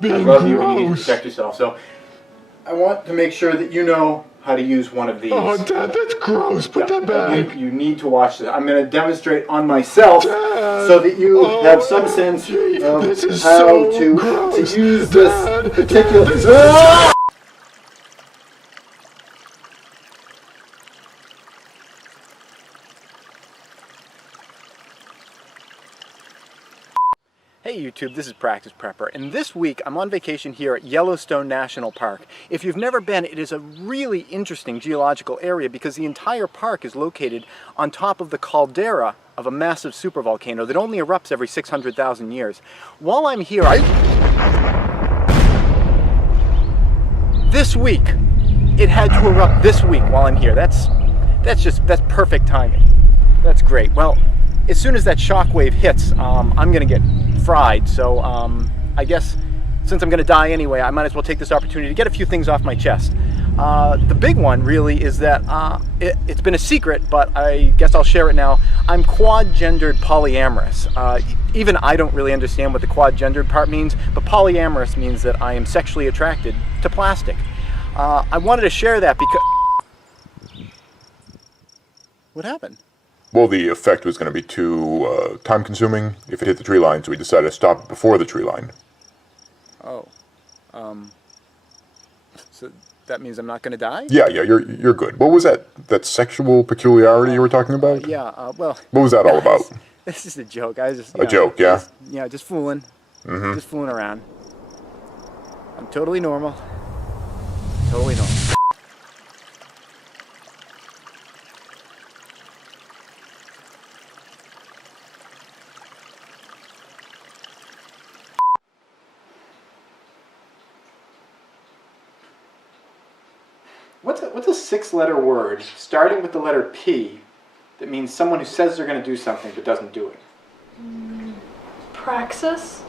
being I love you and you need to gross. protect yourself. So I want to make sure that you know how to use one of these. Oh, Dad, that's gross. Put that back. You need to watch this. I'm going to demonstrate on myself Dad. so that you Oh, have some sense of this is how so to gross. use Dad, this particular... Dad, this is Hey YouTube, this is Praxis Prepper, and this week I'm on vacation here at Yellowstone National Park. If you've never been, it is a really interesting geological area because the entire park is located on top of the caldera of a massive supervolcano that only erupts every 600,000 years. While I'm here, this week, it had to erupt this week while I'm here. That's perfect timing. That's great. Well, as soon as that shockwave hits, I'm gonna get fried, so I guess since I'm gonna die anyway, I might as well take this opportunity to get a few things off my chest. The big one really is that it's been a secret, but I guess I'll share it now. I'm quad-gendered polyamorous. Even I don't really understand what the quad-gendered part means, but polyamorous means that I am sexually attracted to plastic. I wanted to share that because... What happened? Well, the effect was going to be too time-consuming if it hit the tree line, so we decided to stop it before the tree line. Oh, so that means I'm not going to die? Yeah, you're good. What was that sexual peculiarity you were talking about? Well... What was that all about? It's just a joke. I was just... A joke, yeah? Just fooling. Mm-hmm. Just fooling around. I'm totally normal. Totally normal. What's a six-letter word starting with the letter P that means someone who says they're going to do something but doesn't do it? Praxis?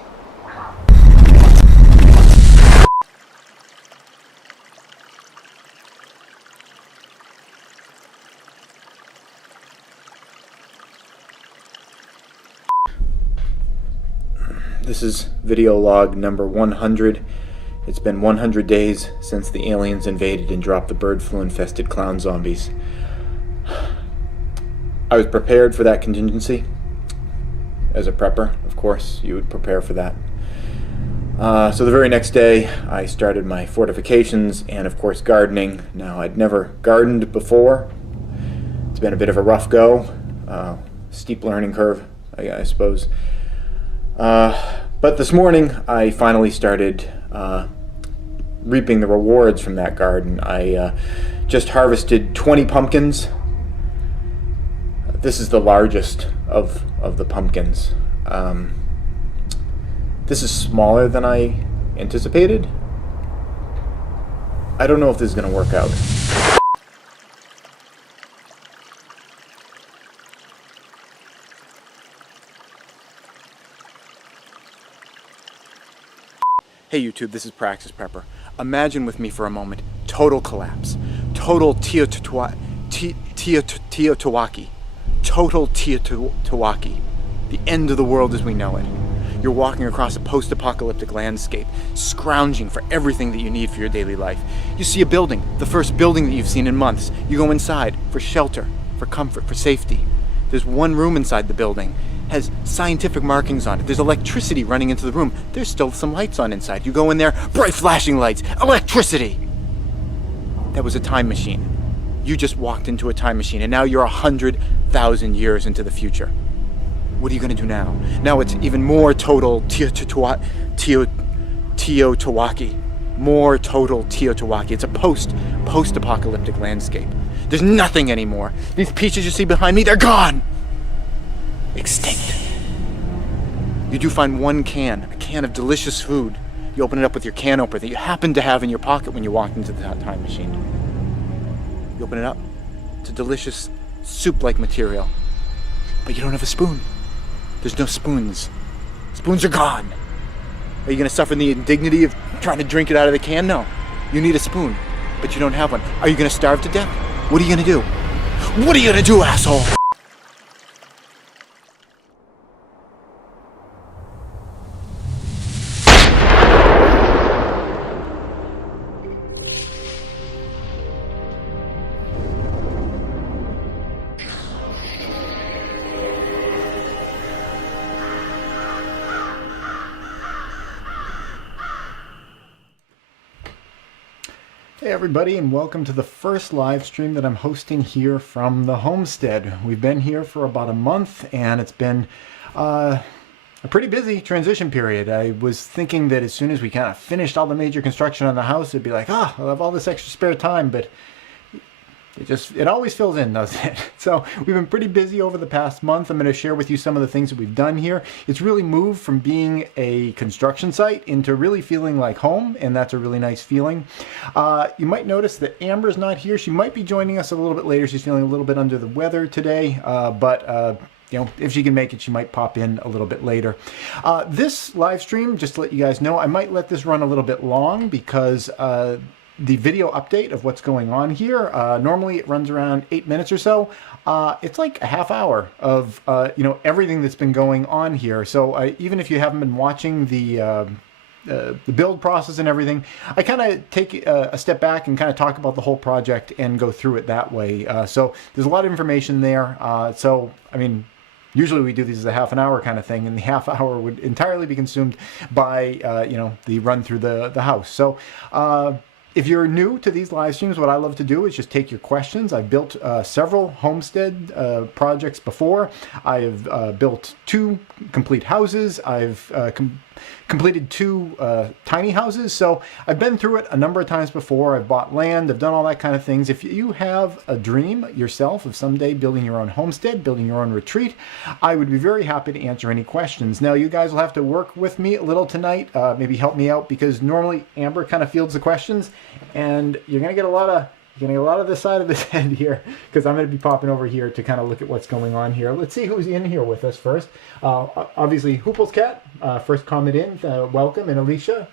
This is video log number 100. It's been 100 days since the aliens invaded and dropped the bird flu-infested clown zombies. I was prepared for that contingency. As a prepper, of course, you would prepare for that. So the very next day, I started my fortifications and, of course, gardening. Now, I'd never gardened before. It's been a bit of a rough go. Steep learning curve, I suppose. But this morning, I finally started reaping the rewards from that garden. I just harvested 20 pumpkins. This is the largest of the pumpkins. This is smaller than I anticipated. I don't know if this is going to work out. Hey YouTube, this is Praxis Prepper. Imagine with me for a moment, total collapse. Total Teotihuacan. Total Teotihuacan. The end of the world as we know it. You're walking across a post-apocalyptic landscape, scrounging for everything that you need for your daily life. You see a building, the first building that you've seen in months. You go inside for shelter, for comfort, for safety. There's one room inside the building. Has scientific markings on it. There's electricity running into the room. There's still some lights on inside. You go in there, bright flashing lights, electricity. That was a time machine. You just walked into a time machine and now you're 100,000 years into the future. What are you gonna do now? Now it's even more total Teotihuacan. More total Teotihuacan. It's a post-apocalyptic landscape. There's nothing anymore. These peaches you see behind me, they're gone. Extinct. You do find one can, a can of delicious food. You open it up with your can opener that you happen to have in your pocket when you walked into the time machine. You open it up. It's a delicious soup-like material. But you don't have a spoon. There's no spoons. Spoons are gone. Are you going to suffer the indignity of trying to drink it out of the can? No. You need a spoon, but you don't have one. Are you going to starve to death? What are you going to do? What are you going to do, asshole? Hey everybody, and welcome to the first live stream that I'm hosting here from the Homestead. We've been here for about a month, and it's been a pretty busy transition period. I was thinking that as soon as we kind of finished all the major construction on the house, it'd be like, I'll have all this extra spare time, but it always fills in, doesn't it? So we've been pretty busy over the past month. I'm going to share with you some of the things that we've done here. It's really moved from being a construction site into really feeling like home, and that's a really nice feeling. You might notice that Amber's not here. She might be joining us a little bit later. She's feeling a little bit under the weather today, but you know, if she can make it, she might pop in a little bit later. This live stream, just to let you guys know, I might let this run a little bit long because the video update of what's going on here, normally it runs around 8 minutes or so. It's like a half hour of you know, everything that's been going on here. So even if you haven't been watching the build process and everything, I kind of take a step back and kind of talk about the whole project and go through it that way. So there's a lot of information there. So I mean, usually we do these as a half an hour kind of thing, and the half hour would entirely be consumed by you know, the run through the house. So if you're new to these live streams, what I love to do is just take your questions. I've built several homestead projects before. I have built 2 complete houses. I've completed 2 tiny houses. So I've been through it a number of times before. I've bought land. I've done all that kind of things. If you have a dream yourself of someday building your own homestead, building your own retreat, I would be very happy to answer any questions. Now, you guys will have to work with me a little tonight, maybe help me out, because normally Amber kind of fields the questions, and you're going to get a lot of this side of this head here, because I'm going to be popping over here to kind of look at what's going on here. Let's see who's in here with us first. Obviously, Hoople's Cat, first comment in, welcome, and Alicia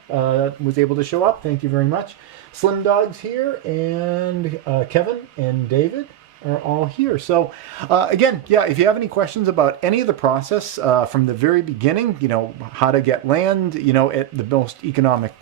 was able to show up. Thank you very much. Slim Dog's here, and Kevin and David are all here. So again, yeah, if you have any questions about any of the process from the very beginning, you know, how to get land, you know, at the most economic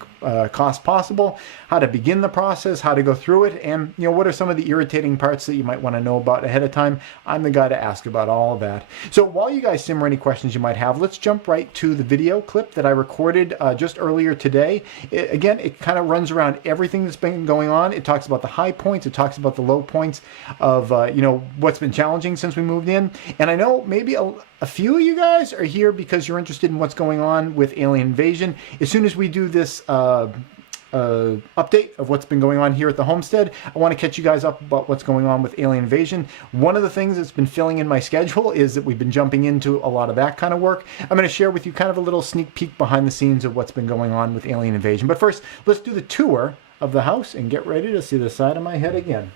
cost possible, how to begin the process, how to go through it, and, you know, what are some of the irritating parts that you might want to know about ahead of time, I'm the guy to ask about all of that. So while you guys simmer any questions you might have, let's jump right to the video clip that I recorded just earlier today. Again, it kind of runs around everything that's been going on. It talks about the high points, it talks about the low points of you know, what's been challenging since we moved in. And I know maybe a few of you guys are here because you're interested in what's going on with alien invasion. As soon as we do this update of what's been going on here at the homestead, I want to catch you guys up about what's going on with alien invasion. One of the things that's been filling in my schedule is that we've been jumping into a lot of that kind of work. I'm going to share with you kind of a little sneak peek behind the scenes of what's been going on with alien invasion. But first, let's do the tour of the house and get ready to see the side of my head again.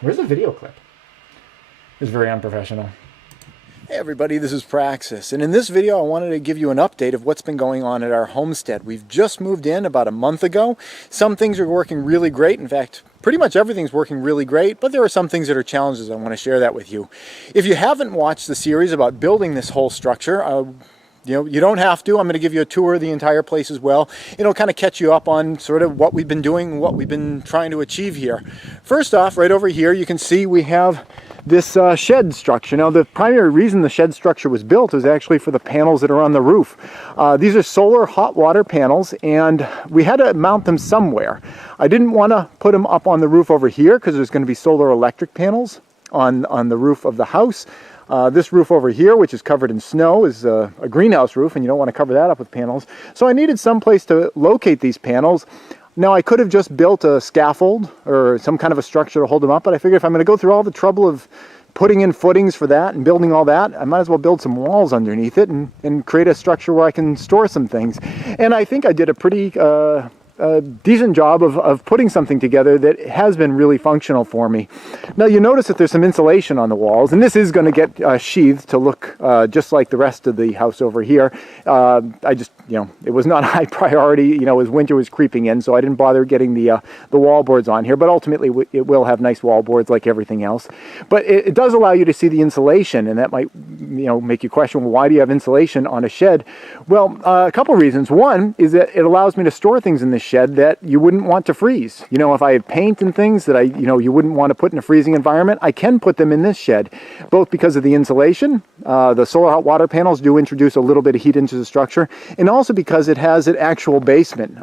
Where's the video clip? It's very unprofessional. Hey everybody, this is Praxis, and in this video I wanted to give you an update of what's been going on at our homestead. We've just moved in about a month ago. Some things are working really great. In fact, pretty much everything's working really great, but there are some things that are challenges. I want to share that with you. If you haven't watched the series about building this whole structure, you know, you don't have to. I'm going to give you a tour of the entire place as well. It'll kind of catch you up on sort of what we've been doing, what we've been trying to achieve here. First off, right over here, you can see we have this shed structure. Now, the primary reason the shed structure was built is actually for the panels that are on the roof. These are solar hot water panels, and we had to mount them somewhere. I didn't want to put them up on the roof over here because there's going to be solar electric panels on the roof of the house. This roof over here, which is covered in snow, is a greenhouse roof, and you don't want to cover that up with panels. So I needed some place to locate these panels. Now, I could have just built a scaffold or some kind of a structure to hold them up, but I figured if I'm going to go through all the trouble of putting in footings for that and building all that, I might as well build some walls underneath it and create a structure where I can store some things. And I think I did a pretty decent job of putting something together that has been really functional for me. Now, you notice that there's some insulation on the walls, and this is going to get sheathed to look just like the rest of the house over here. I just, you know, it was not a high priority, you know, as winter was creeping in, so I didn't bother getting the wall boards on here, but ultimately it will have nice wall boards like everything else. But it does allow you to see the insulation, and that might, you know, make you question, well, why do you have insulation on a shed? Well, a couple reasons. One is that it allows me to store things in this shed that you wouldn't want to freeze. You know, if I have paint and things that you wouldn't want to put in a freezing environment, I can put them in this shed, both because of the insulation. The solar hot water panels do introduce a little bit of heat into the structure, and also because it has an actual basement.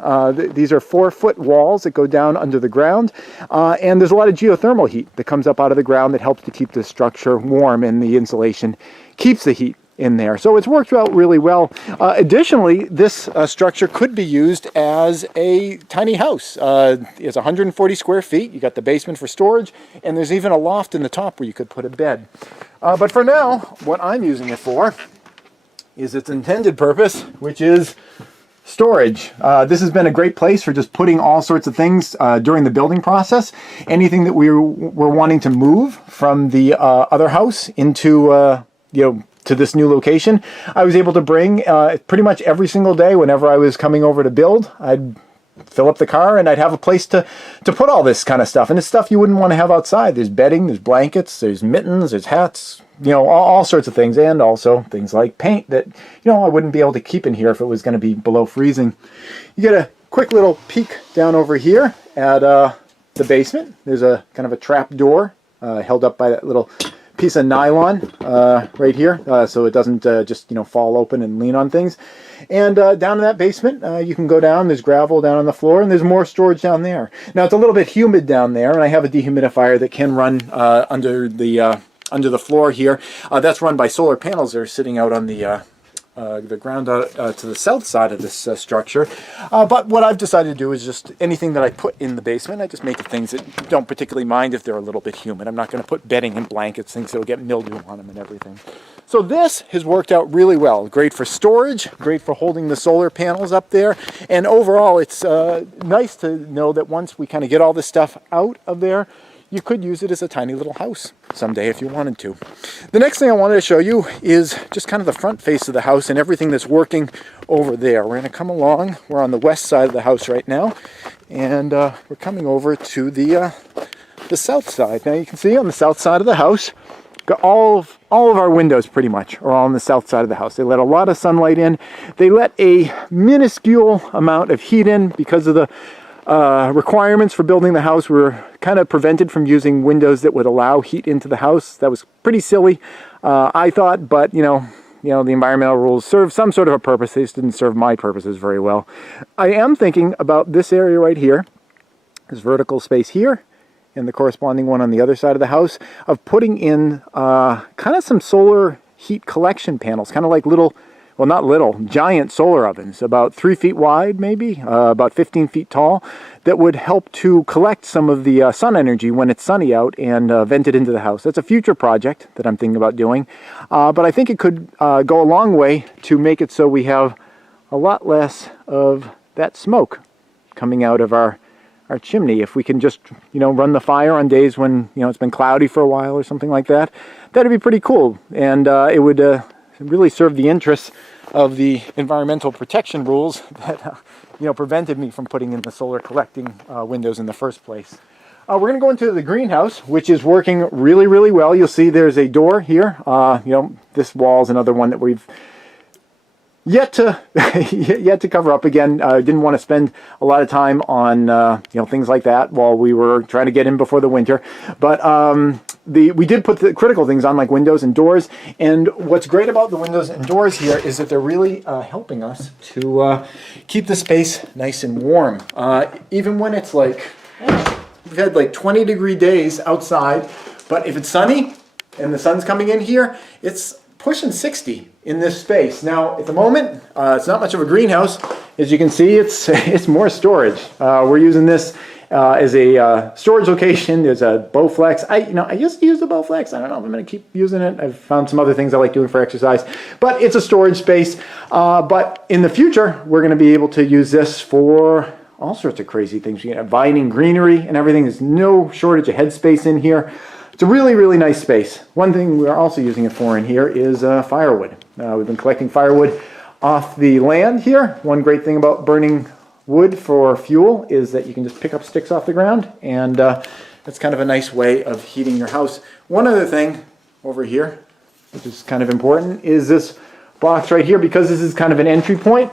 These are 4-foot walls that go down under the ground, and there's a lot of geothermal heat that comes up out of the ground that helps to keep the structure warm, and the insulation keeps the heat in there. So it's worked out really well. Additionally, this structure could be used as a tiny house. It's 140 square feet. You got the basement for storage, and there's even a loft in the top where you could put a bed. But for now, what I'm using it for is its intended purpose, which is storage. This has been a great place for just putting all sorts of things during the building process. Anything that we were wanting to move from the other house into, to this new location, I was able to bring pretty much every single day whenever I was coming over to build. I'd fill up the car and I'd have a place to put all this kind of stuff. And it's stuff you wouldn't want to have outside. There's bedding, there's blankets, there's mittens, there's hats, all sorts of things. And also things like paint that, I wouldn't be able to keep in here if it was going to be below freezing. You get a quick little peek down over here at the basement. There's a kind of a trap door held up by that little piece of nylon right here, so it doesn't just fall open and lean on things. And down in that basement, you can go down. There's gravel down on the floor, and there's more storage down there. Now it's a little bit humid down there, and I have a dehumidifier that can run under the floor here. That's run by solar panels that are sitting out on the ground to the south side of this structure. But what I've decided to do is just anything that I put in the basement, I just make it things that don't particularly mind if they're a little bit humid. I'm not going to put bedding and blankets, things that will get mildew on them and everything. So this has worked out really well. Great for storage, great for holding the solar panels up there, and overall it's nice to know that once we kind of get all this stuff out of there, you could use it as a tiny little house someday if you wanted to. The next thing I wanted to show you is just kind of the front face of the house and everything that's working over there. We're going to come along. We're on the west side of the house right now, and we're coming over to the south side. Now you can see on the south side of the house, got all of our windows pretty much are all on the south side of the house. They let a lot of sunlight in. They let a minuscule amount of heat in because of the requirements for building the house. Were kind of prevented from using windows that would allow heat into the house. That was pretty silly, I thought, but the environmental rules serve some sort of a purpose. They just didn't serve my purposes very well. I am thinking about this area right here, this vertical space here, and the corresponding one on the other side of the house, of putting in kind of some solar heat collection panels, kind of like giant solar ovens, about 3 feet wide maybe, about 15 feet tall, that would help to collect some of the sun energy when it's sunny out and vent it into the house. That's a future project that I'm thinking about doing, but I think it could go a long way to make it so we have a lot less of that smoke coming out of our chimney. If we can just run the fire on days when it's been cloudy for a while or something like that, that'd be pretty cool, and it would really serve the interests of the environmental protection rules that prevented me from putting in the solar collecting windows in the first place. We're going to go into the greenhouse, which is working really, really well. You'll see there's a door here. This wall is another one that we've yet to cover up again. Didn't want to spend a lot of time on things like that while we were trying to get in before the winter, but we did put the critical things on, like windows and doors. And what's great about the windows and doors here is that they're really helping us to keep the space nice and warm, even when it's like we've had like 20-degree days outside, but if it's sunny and the sun's coming in here, it's pushing 60 in this space. Now, at the moment, it's not much of a greenhouse. As you can see, it's more storage. We're using this as a storage location. There's a Bowflex. I used to use the Bowflex. I don't know if I'm going to keep using it. I've found some other things I like doing for exercise, but it's a storage space. But in the future, we're going to be able to use this for all sorts of crazy things. You can have vining, greenery, and everything. There's no shortage of headspace in here. It's a really, really nice space. One thing we're also using it for in here is firewood. We've been collecting firewood off the land here. One great thing about burning wood for fuel is that you can just pick up sticks off the ground, and that's kind of a nice way of heating your house. One other thing over here, which is kind of important, is this box right here. Because this is kind of an entry point,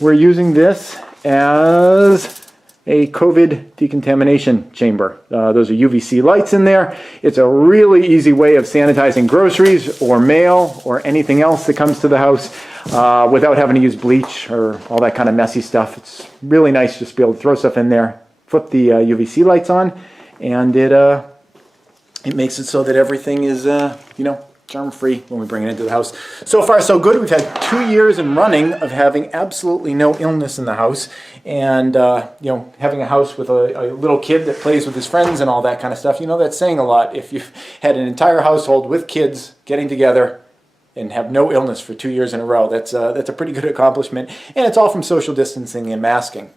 we're using this as a COVID decontamination chamber. Those are UVC lights in there. It's a really easy way of sanitizing groceries or mail or anything else that comes to the house without having to use bleach or all that kind of messy stuff. It's really nice just to be able to throw stuff in there, flip the UVC lights on, and it makes it so that everything is, you know, germ-free when we bring it into the house. So far, so good. We've had 2 years in running of having absolutely no illness in the house, and you know, having a house with a little kid that plays with his friends and all that kind of stuff. You know, that's saying a lot. If you've had an entire household with kids getting together and have no illness for 2 years in a row, that's a pretty good accomplishment, and it's all from social distancing and masking.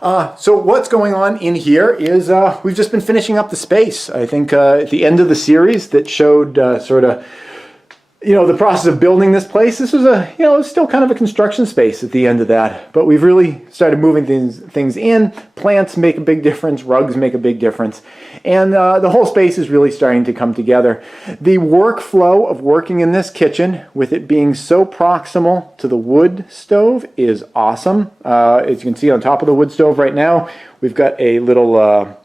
So what's going on in here is we've just been finishing up the space. I think at the end of the series that showed sort of, you know, the process of building this place. This was you know, it was still kind of a construction space at the end of that, but we've really started moving things in. Plants make a big difference, rugs make a big difference, and the whole space is really starting to come together. The workflow of working in this kitchen, with it being so proximal to the wood stove, is awesome. As you can see on top of the wood stove right now, we've got a little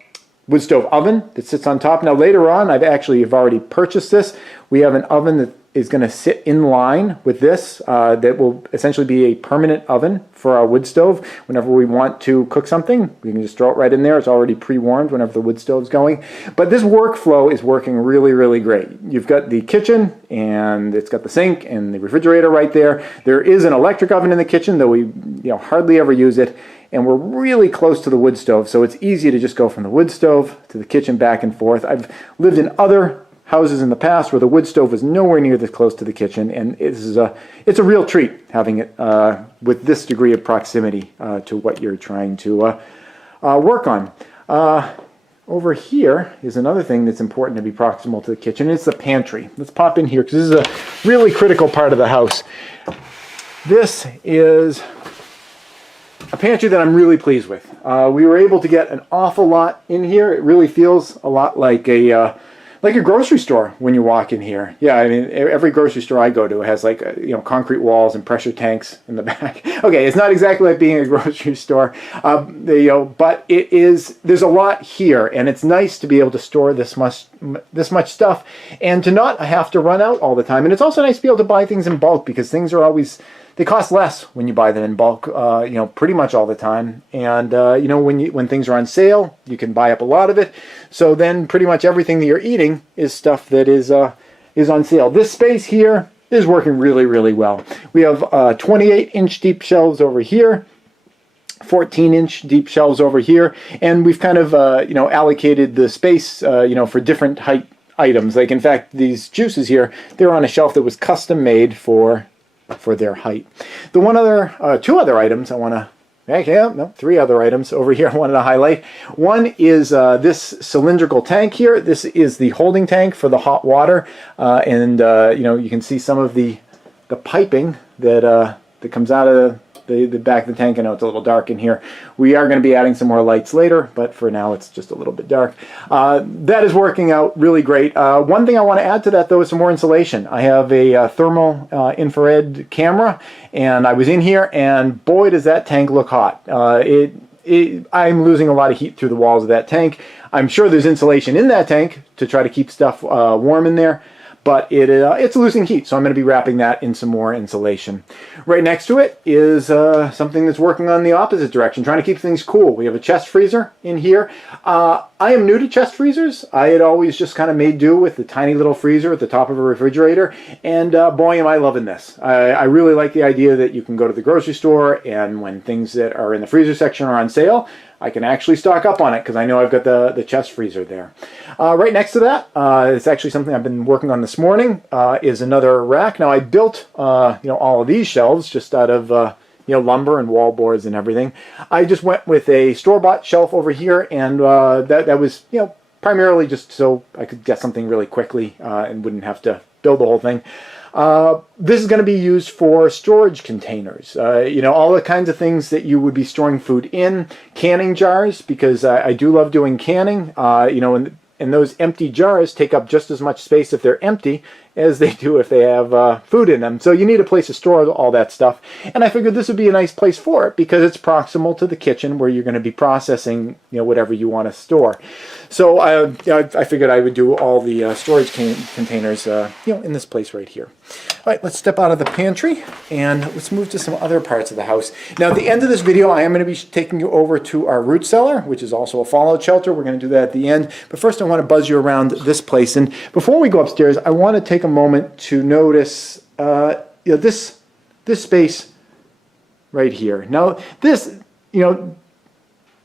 wood stove oven that sits on top. Now later on, I've already purchased this. We have an oven that is going to sit in line with this that will essentially be a permanent oven for our wood stove. Whenever we want to cook something, we can just throw it right in there. It's already pre-warmed whenever the wood stove's going. But this workflow is working really, really great. You've got the kitchen, and it's got the sink and the refrigerator right there. There is an electric oven in the kitchen, though we hardly ever use it. And we're really close to the wood stove, so it's easy to just go from the wood stove to the kitchen back and forth. I've lived in other houses in the past where the wood stove was nowhere near this close to the kitchen, and it's a real treat having it with this degree of proximity to what you're trying to work on. Over here is another thing that's important to be proximal to the kitchen. It's the pantry. Let's pop in here because this is a really critical part of the house. This is a pantry that I'm really pleased with. We were able to get an awful lot in here. It really feels a lot like a grocery store when you walk in here. Yeah, I mean, every grocery store I go to has like concrete walls and pressure tanks in the back. Okay, it's not exactly like being a grocery store, but it is. There's a lot here, and it's nice to be able to store this much stuff and to not have to run out all the time. And it's also nice to be able to buy things in bulk because things are always. They cost less when you buy them in bulk, pretty much all the time. And, when things are on sale, you can buy up a lot of it. So then pretty much everything that you're eating is stuff that is on sale. This space here is working really, really well. We have 28-inch deep shelves over here, 14-inch deep shelves over here. And we've kind of, allocated the space, for different height items. Like, in fact, these juices here, they're on a shelf that was custom made for their height. The two other items I want to, three other items over here I wanted to highlight. One is this cylindrical tank here. This is the holding tank for the hot water, and you can see some of the piping that comes out of the back of the tank. I know it's a little dark in here. We are going to be adding some more lights later, but for now it's just a little bit dark. That is working out really great. One thing I want to add to that, though, is some more insulation. I have a thermal infrared camera, and I was in here, and boy, does that tank look hot. I'm losing a lot of heat through the walls of that tank. I'm sure there's insulation in that tank to try to keep stuff warm in there, but it's losing heat, so I'm going to be wrapping that in some more insulation. Right next to it is something that's working on the opposite direction, trying to keep things cool. We have a chest freezer in here. I am new to chest freezers. I had always just kind of made do with the tiny little freezer at the top of a refrigerator, and boy, am I loving this. I really like the idea that you can go to the grocery store, and when things that are in the freezer section are on sale, I can actually stock up on it because I know I've got the chest freezer there. Right next to that, it's actually something I've been working on this morning, is another rack. Now I built all of these shelves just out of lumber and wall boards and everything. I just went with a store-bought shelf over here, and that was primarily just so I could get something really quickly and wouldn't have to build the whole thing. This is going to be used for storage containers, all the kinds of things that you would be storing food in, canning jars, because I do love doing canning, and And those empty jars take up just as much space if they're empty as they do if they have food in them. So you need a place to store all that stuff. And I figured this would be a nice place for it because it's proximal to the kitchen where you're going to be processing, whatever you want to store. So I figured I would do all the storage containers, in this place right here. All right, let's step out of the pantry and let's move to some other parts of the house. Now, at the end of this video, I am going to be taking you over to our root cellar, which is also a fallout shelter. We're going to do that at the end. But first, I want to buzz you around this place. And before we go upstairs, I want to take a moment to notice this space right here. Now, this, you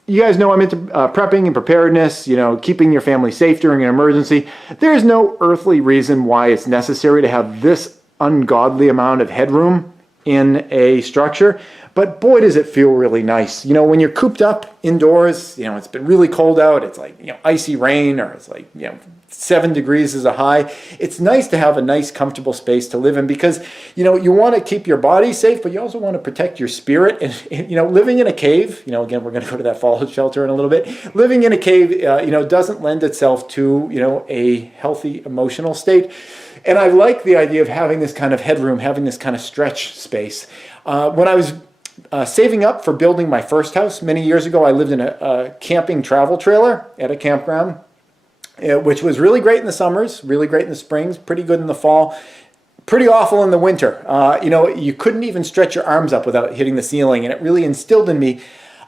guys know I'm into prepping and preparedness, keeping your family safe during an emergency. There's no earthly reason why it's necessary to have this ungodly amount of headroom in a structure, but boy does it feel really nice. When you're cooped up indoors, it's been really cold out, it's like, icy rain, or it's like, 7 degrees is a high. It's nice to have a nice comfortable space to live in because, you want to keep your body safe, but you also want to protect your spirit. And, living in a cave, again, we're going to go to that fallout shelter in a little bit. Living in a cave, doesn't lend itself to, a healthy emotional state. And I like the idea of having this kind of headroom, having this kind of stretch space. When I was saving up for building my first house many years ago, I lived in a camping travel trailer at a campground, which was really great in the summers, really great in the springs, pretty good in the fall, pretty awful in the winter. You couldn't even stretch your arms up without hitting the ceiling, and it really instilled in me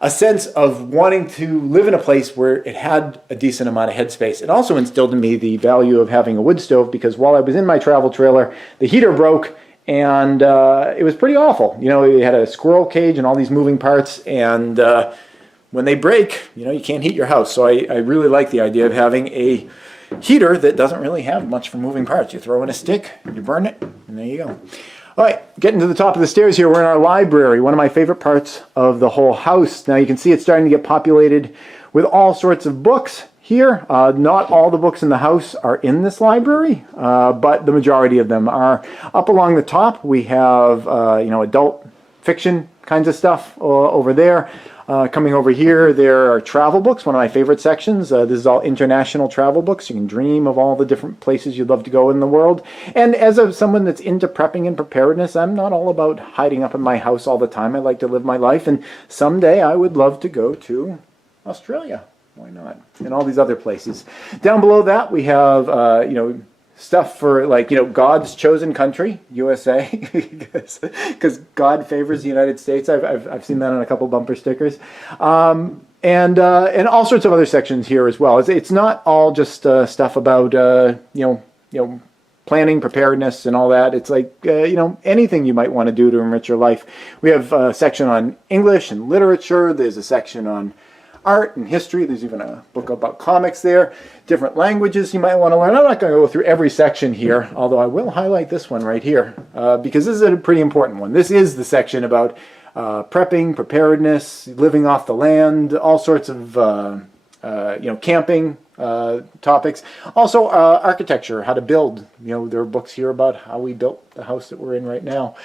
a sense of wanting to live in a place where it had a decent amount of headspace. It also instilled in me the value of having a wood stove because while I was in my travel trailer, the heater broke and it was pretty awful. It had a squirrel cage and all these moving parts, and when they break, you can't heat your house. So I really like the idea of having a heater that doesn't really have much for moving parts. You throw in a stick, you burn it, and there you go. All right, getting to the top of the stairs here, we're in our library, one of my favorite parts of the whole house. Now you can see it's starting to get populated with all sorts of books here. Not all the books in the house are in this library, but the majority of them are. Up along the top, we have, adult fiction kinds of stuff over there. Coming over here, there are travel books, one of my favorite sections. This is all international travel books. You can dream of all the different places you'd love to go in the world. And as someone that's into prepping and preparedness, I'm not all about hiding up in my house all the time. I like to live my life, and someday I would love to go to Australia. Why not? And all these other places. Down below that, we have, stuff for God's chosen country, USA, because God favors the United States. I've seen that on a couple bumper stickers, and all sorts of other sections here as well. It's not all just stuff about planning, preparedness, and all that. It's like anything you might want to do to enrich your life. We have a section on English and literature. There's a section on art and history. There's even a book about comics there. Different languages you might want to learn. I'm not going to go through every section here, although I will highlight this one right here because this is a pretty important one. This is the section about prepping, preparedness, living off the land, all sorts of camping topics. Also architecture, how to build. There are books here about how we built the house that we're in right now.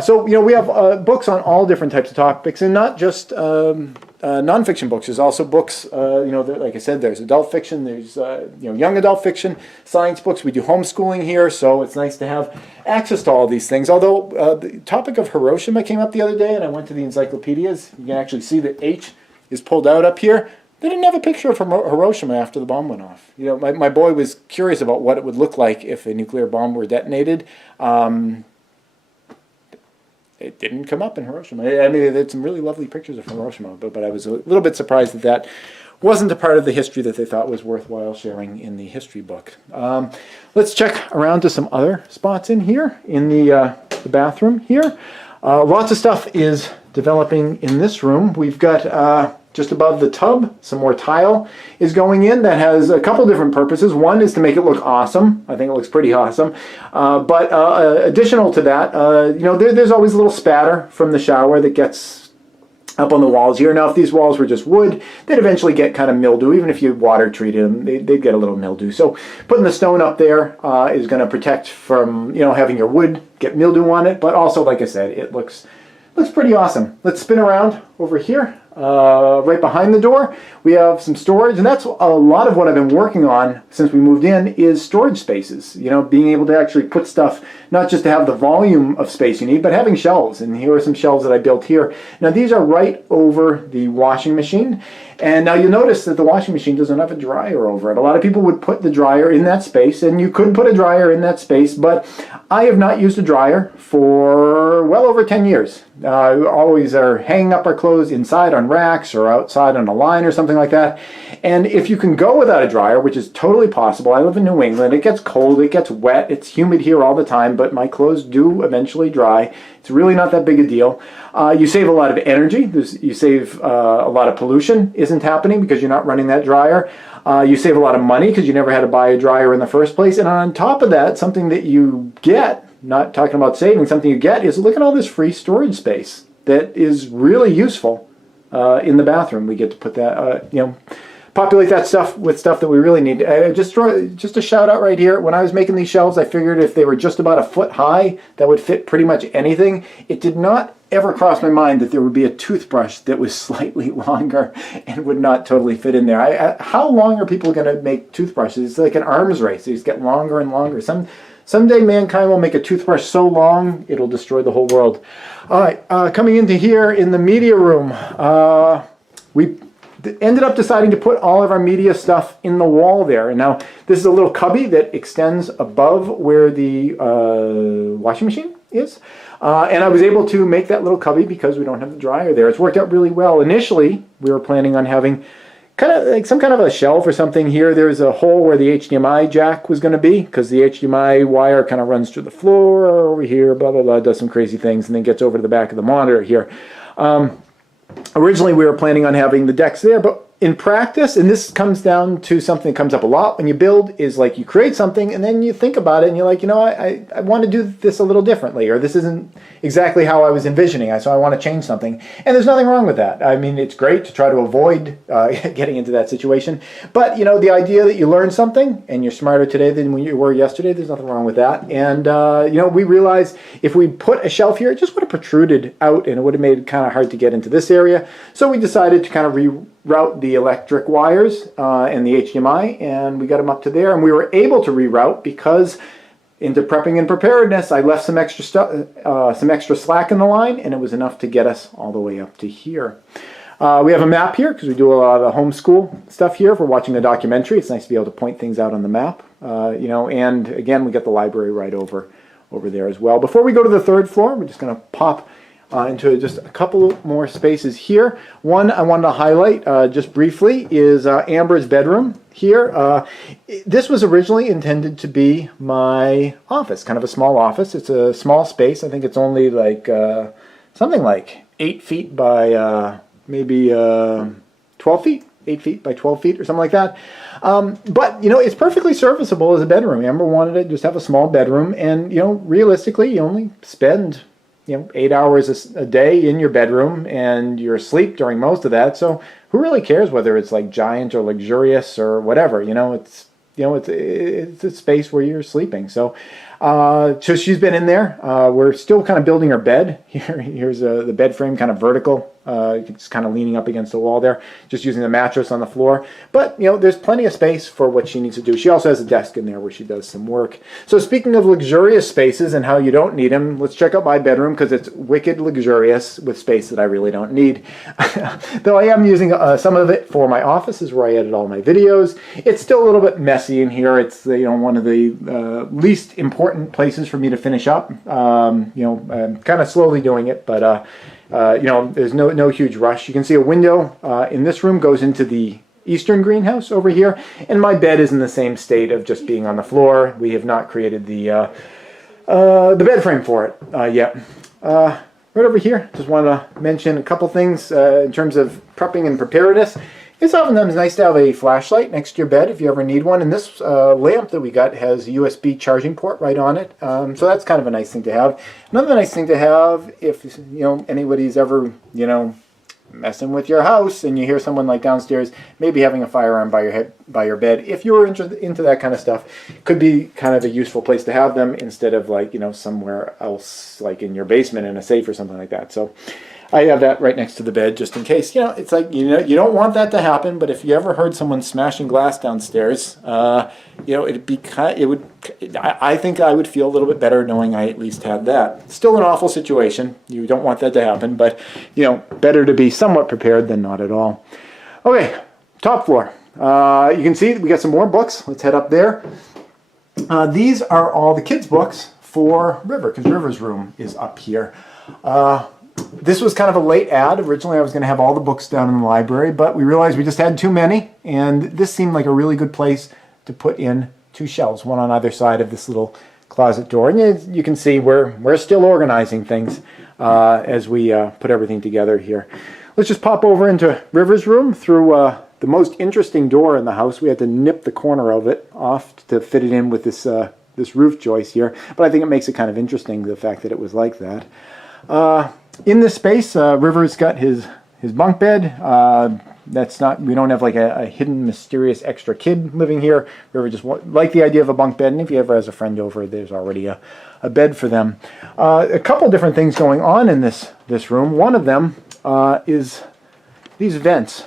So we have books on all different types of topics, and not just nonfiction books. There's also books, like I said, there's adult fiction, there's young adult fiction, science books. We do homeschooling here, so it's nice to have access to all these things. Although the topic of Hiroshima came up the other day, and I went to the encyclopedias. You can actually see that H is pulled out up here. They didn't have a picture of Hiroshima after the bomb went off. My boy was curious about what it would look like if a nuclear bomb were detonated. It didn't come up in Hiroshima. I mean, there's some really lovely pictures of Hiroshima, but I was a little bit surprised that wasn't a part of the history that they thought was worthwhile sharing in the history book. Let's check around to some other spots in here, in the bathroom here. Lots of stuff is developing in this room. We've got just above the tub, some more tile is going in that has a couple different purposes. One is to make it look awesome. I think it looks pretty awesome. But additional to that, there's always a little spatter from the shower that gets up on the walls here. Now, if these walls were just wood, they'd eventually get kind of mildew. Even if you water treated them, they'd get a little mildew. So putting the stone up there is going to protect from having your wood get mildew on it. But also, like I said, it looks pretty awesome. Let's spin around over here. right behind the door, we have some storage, and that's a lot of what I've been working on since we moved in is storage spaces. You know, being able to actually put stuff, not just to have the volume of space you need, but having shelves. And here are some shelves that I built here. Now these are right over the washing machine. And now you'll notice that the washing machine doesn't have a dryer over it. A lot of people would put the dryer in that space, and you could put a dryer in that space, but I have not used a dryer for well over 10 years. We always are hanging up our clothes inside on racks or outside on a line or something like that. And if you can go without a dryer, which is totally possible, I live in New England, it gets cold, it gets wet, it's humid here all the time, but my clothes do eventually dry. It's really not that big a deal. You save a lot of energy. You save a lot of pollution isn't happening because you're not running that dryer. You save a lot of money because you never had to buy a dryer in the first place. And on top of that, something that you get, not talking about saving, something you get is look at all this free storage space that is really useful in the bathroom. We get to put that, populate that stuff with stuff that we really need. Just a shout out right here. When I was making these shelves, I figured if they were just about a foot high, that would fit pretty much anything. It did not ever cross my mind that there would be a toothbrush that was slightly longer and would not totally fit in there. How long are people going to make toothbrushes? It's like an arms race. They just get longer and longer. Someday mankind will make a toothbrush so long it'll destroy the whole world. All right, coming into here in the media room, we ended up deciding to put all of our media stuff in the wall there. And now this is a little cubby that extends above where the washing machine is. And I was able to make that little cubby because we don't have the dryer there. It's worked out really well. Initially, we were planning on having kind of like some kind of a shelf or something here. There's a hole where the HDMI jack was going to be because the HDMI wire kind of runs through the floor over here, blah, blah, blah, does some crazy things, and then gets over to the back of the monitor here. Originally, we were planning on having the decks there, but in practice, and this comes down to something that comes up a lot when you build, is like you create something and then you think about it and you're like, I want to do this a little differently, or this isn't exactly how I was envisioning, so I want to change something. And there's nothing wrong with that. I mean, it's great to try to avoid getting into that situation. But, the idea that you learn something and you're smarter today than when you were yesterday, there's nothing wrong with that. And, we realized if we put a shelf here, it just would have protruded out and it would have made it kind of hard to get into this area. So we decided to kind of reroute the electric wires and the HDMI, and we got them up to there, and we were able to reroute because into prepping and preparedness, I left some extra slack in the line, and it was enough to get us all the way up to here. We have a map here because we do a lot of homeschool stuff here. If we're watching a documentary, it's nice to be able to point things out on the map, and again, we got the library right over there as well. Before we go to the third floor, we're just going to pop into just a couple more spaces here. One I wanted to highlight just briefly is Amber's bedroom here. This was originally intended to be my office, kind of a small office. It's a small space. I think it's only like something like 8 feet by maybe 12 feet. 8 feet by 12 feet or something like that. But, it's perfectly serviceable as a bedroom. Amber wanted to just have a small bedroom, and, realistically, you only spend 8 hours a day in your bedroom, and you're asleep during most of that. So who really cares whether it's like giant or luxurious or whatever? It's a space where you're sleeping. So she's been in there. We're still kind of building her bed. Here's the bed frame, kind of vertical. It's kind of leaning up against the wall there, just using the mattress on the floor. But, there's plenty of space for what she needs to do. She also has a desk in there where she does some work. So speaking of luxurious spaces and how you don't need them, let's check out my bedroom because it's wicked luxurious with space that I really don't need. Though I am using some of it for my office, is where I edit all my videos. It's still a little bit messy in here. It's one of the least important places for me to finish up. I'm kind of slowly doing it, but there's no huge rush. You can see a window in this room goes into the eastern greenhouse over here, and my bed is in the same state of just being on the floor. We have not created the bed frame for it yet. Right over here, just want to mention a couple things in terms of prepping and preparedness. It's oftentimes nice to have a flashlight next to your bed if you ever need one, and this lamp that we got has a USB charging port right on it, so that's kind of a nice thing to have. Another nice thing to have if anybody's ever messing with your house and you hear someone like downstairs, maybe having a firearm by your bed, if you're into that kind of stuff, could be kind of a useful place to have them instead of somewhere else, like in your basement in a safe or something like that. So I have that right next to the bed just in case. You know, it's like, you know, you don't want that to happen, but if you ever heard someone smashing glass downstairs, you know, I think I would feel a little bit better knowing I at least had that. Still an awful situation. You don't want that to happen, but, you know, better to be somewhat prepared than not at all. Okay, top floor. You can see we got some more books. Let's head up there. These are all the kids' books for River, because River's room is up here. This was kind of a late ad. Originally I was going to have all the books down in the library, but we realized we just had too many, and this seemed like a really good place to put in 2 shelves, one on either side of this little closet door. And you can see we're still organizing things as we put everything together here. Let's just pop over into River's room through the most interesting door in the house. We had to nip the corner of it off to fit it in with this roof joist here, but I think it makes it kind of interesting, the fact that it was like that. In this space, River's got his bunk bed. We don't have like a hidden, mysterious extra kid living here. River just liked the idea of a bunk bed, and if he ever has a friend over, there's already a bed for them. A couple different things going on in this room. One of them is these vents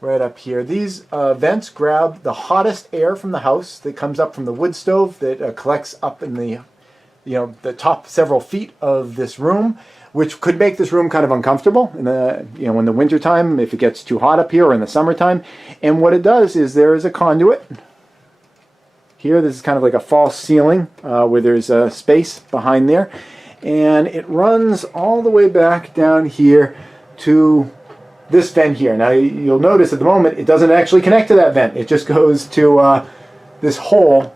right up here. These vents grab the hottest air from the house that comes up from the wood stove that collects up in the top several feet of this room, which could make this room kind of uncomfortable in the wintertime if it gets too hot up here, or in the summertime. And what it does is there is a conduit here. This is kind of like a false ceiling where there's a space behind there, and it runs all the way back down here to this vent here. Now you'll notice at the moment it doesn't actually connect to that vent. It just goes to this hole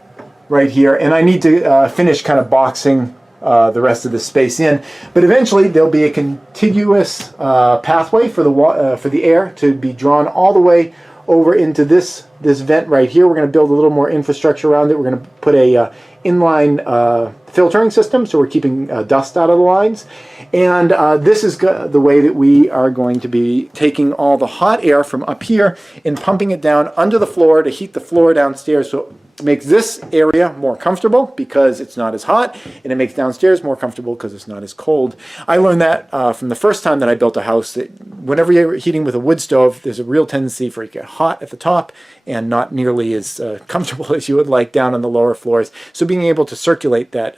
right here, and I need to finish kind of boxing the rest of the space in. But eventually there'll be a contiguous pathway for the air to be drawn all the way over into this vent right here. We're going to build a little more infrastructure around it. We're going to put a inline filtering system, so we're keeping dust out of the lines. And this is the way that we are going to be taking all the hot air from up here and pumping it down under the floor to heat the floor downstairs. So it makes this area more comfortable because it's not as hot, and it makes downstairs more comfortable because it's not as cold. I learned that from the first time that I built a house, that whenever you're heating with a wood stove, there's a real tendency for it to get hot at the top and not nearly as comfortable as you would like down on the lower floors. So being able to circulate that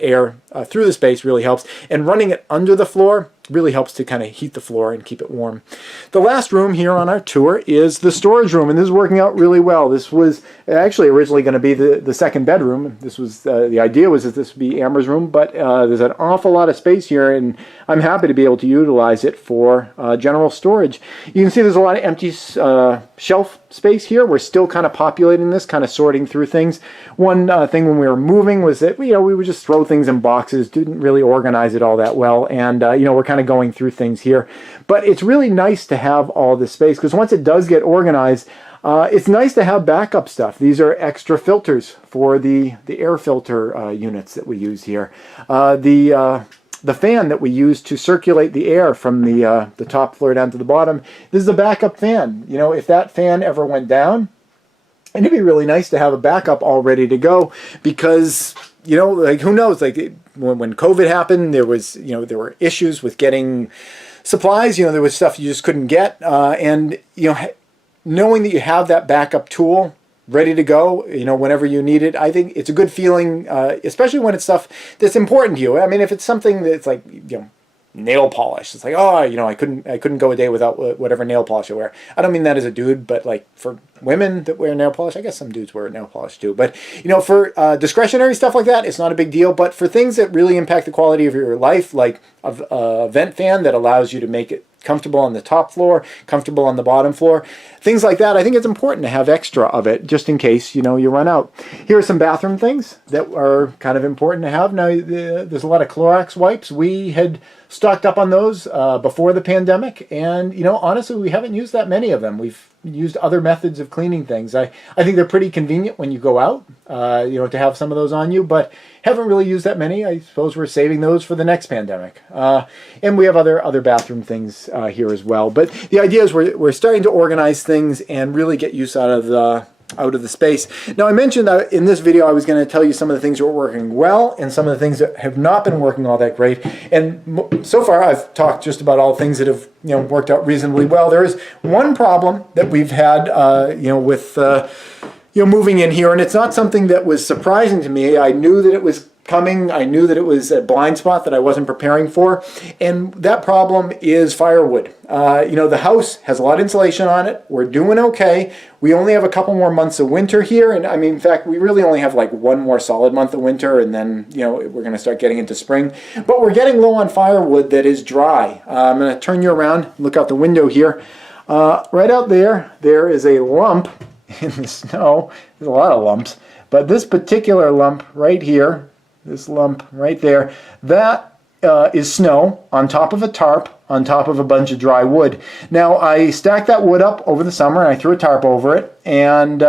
air through the space really helps, and running it under the floor really helps to kind of heat the floor and keep it warm. The last room here on our tour is the storage room, and this is working out really well. This was actually originally going to be the second bedroom. This was the idea was that this would be Amber's room, but there's an awful lot of space here, and I'm happy to be able to utilize it for general storage. You can see there's a lot of empty shelf space here. We're still kind of populating this, kind of sorting through things. One thing when we were moving was that we would just throw things in boxes, didn't really organize it all that well, and we're kind of going through things here. But it's really nice to have all this space, because once it does get organized, it's nice to have backup stuff. These are extra filters for the air filter units that we use here. The fan that we use to circulate the air from the top floor down to the bottom, this is a backup fan. If that fan ever went down, and it'd be really nice to have a backup all ready to go, because like, who knows, like when COVID happened, there were issues with getting supplies. There was stuff you just couldn't get, and knowing that you have that backup tool ready to go, whenever you need it, I think it's a good feeling, especially when it's stuff that's important to you. I mean, if it's something that's like, nail polish, it's like, oh, I couldn't go a day without whatever nail polish I wear. I don't mean that as a dude, but like for women that wear nail polish, I guess some dudes wear nail polish too. But for discretionary stuff like that, it's not a big deal. But for things that really impact the quality of your life, like a vent fan that allows you to make it comfortable on the top floor, comfortable on the bottom floor, things like that, I think it's important to have extra of it just in case you run out. Here are some bathroom things that are kind of important to have. Now there's a lot of Clorox wipes. We had stocked up on those before the pandemic, and honestly, we haven't used that many of them. We've used other methods of cleaning things. I think they're pretty convenient when you go out, to have some of those on you, but haven't really used that many. I suppose we're saving those for the next pandemic. And we have other bathroom things here as well. But the idea is we're starting to organize things and really get use out of out of the space. Now I mentioned that in this video I was going to tell you some of the things that were working well and some of the things that have not been working all that great. And so far I've talked just about all the things that have worked out reasonably well. There is one problem that we've had with moving in here, and it's not something that was surprising to me. I knew that it was coming. I knew that it was a blind spot that I wasn't preparing for, and that problem is firewood. The house has a lot of insulation on it. We're doing okay. We only have a couple more months of winter here, and I mean, in fact, we really only have like one more solid month of winter, and then we're going to start getting into spring. But we're getting low on firewood that is dry. I'm going to turn you around, look out the window here. Right out there, there is a lump in the snow. There's a lot of lumps, but this particular lump right here, this lump right there, that is snow on top of a tarp, on top of a bunch of dry wood. Now, I stacked that wood up over the summer, and I threw a tarp over it, and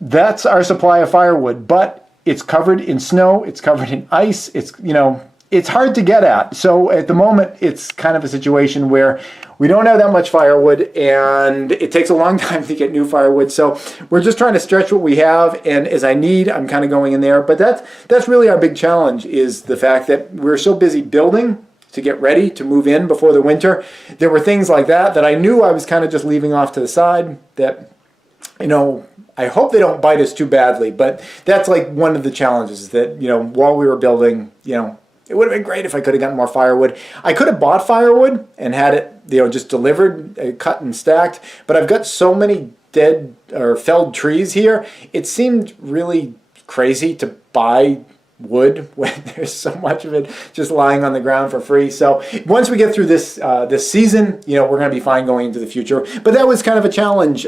that's our supply of firewood. But it's covered in snow, it's covered in ice, it's hard to get at. So at the moment, it's kind of a situation where we don't have that much firewood, and it takes a long time to get new firewood. So we're just trying to stretch what we have, and as I need, I'm kind of going in there. But that's really our big challenge, is the fact that we're so busy building to get ready to move in before the winter. There were things like that I knew I was kind of just leaving off to the side that, I hope they don't bite us too badly. But that's like one of the challenges that, while we were building, it would have been great if I could have gotten more firewood. I could have bought firewood and had it, just delivered, cut and stacked. But I've got so many dead or felled trees here. It seemed really crazy to buy wood when there's so much of it just lying on the ground for free. So once we get through this season, we're going to be fine going into the future. But that was kind of a challenge.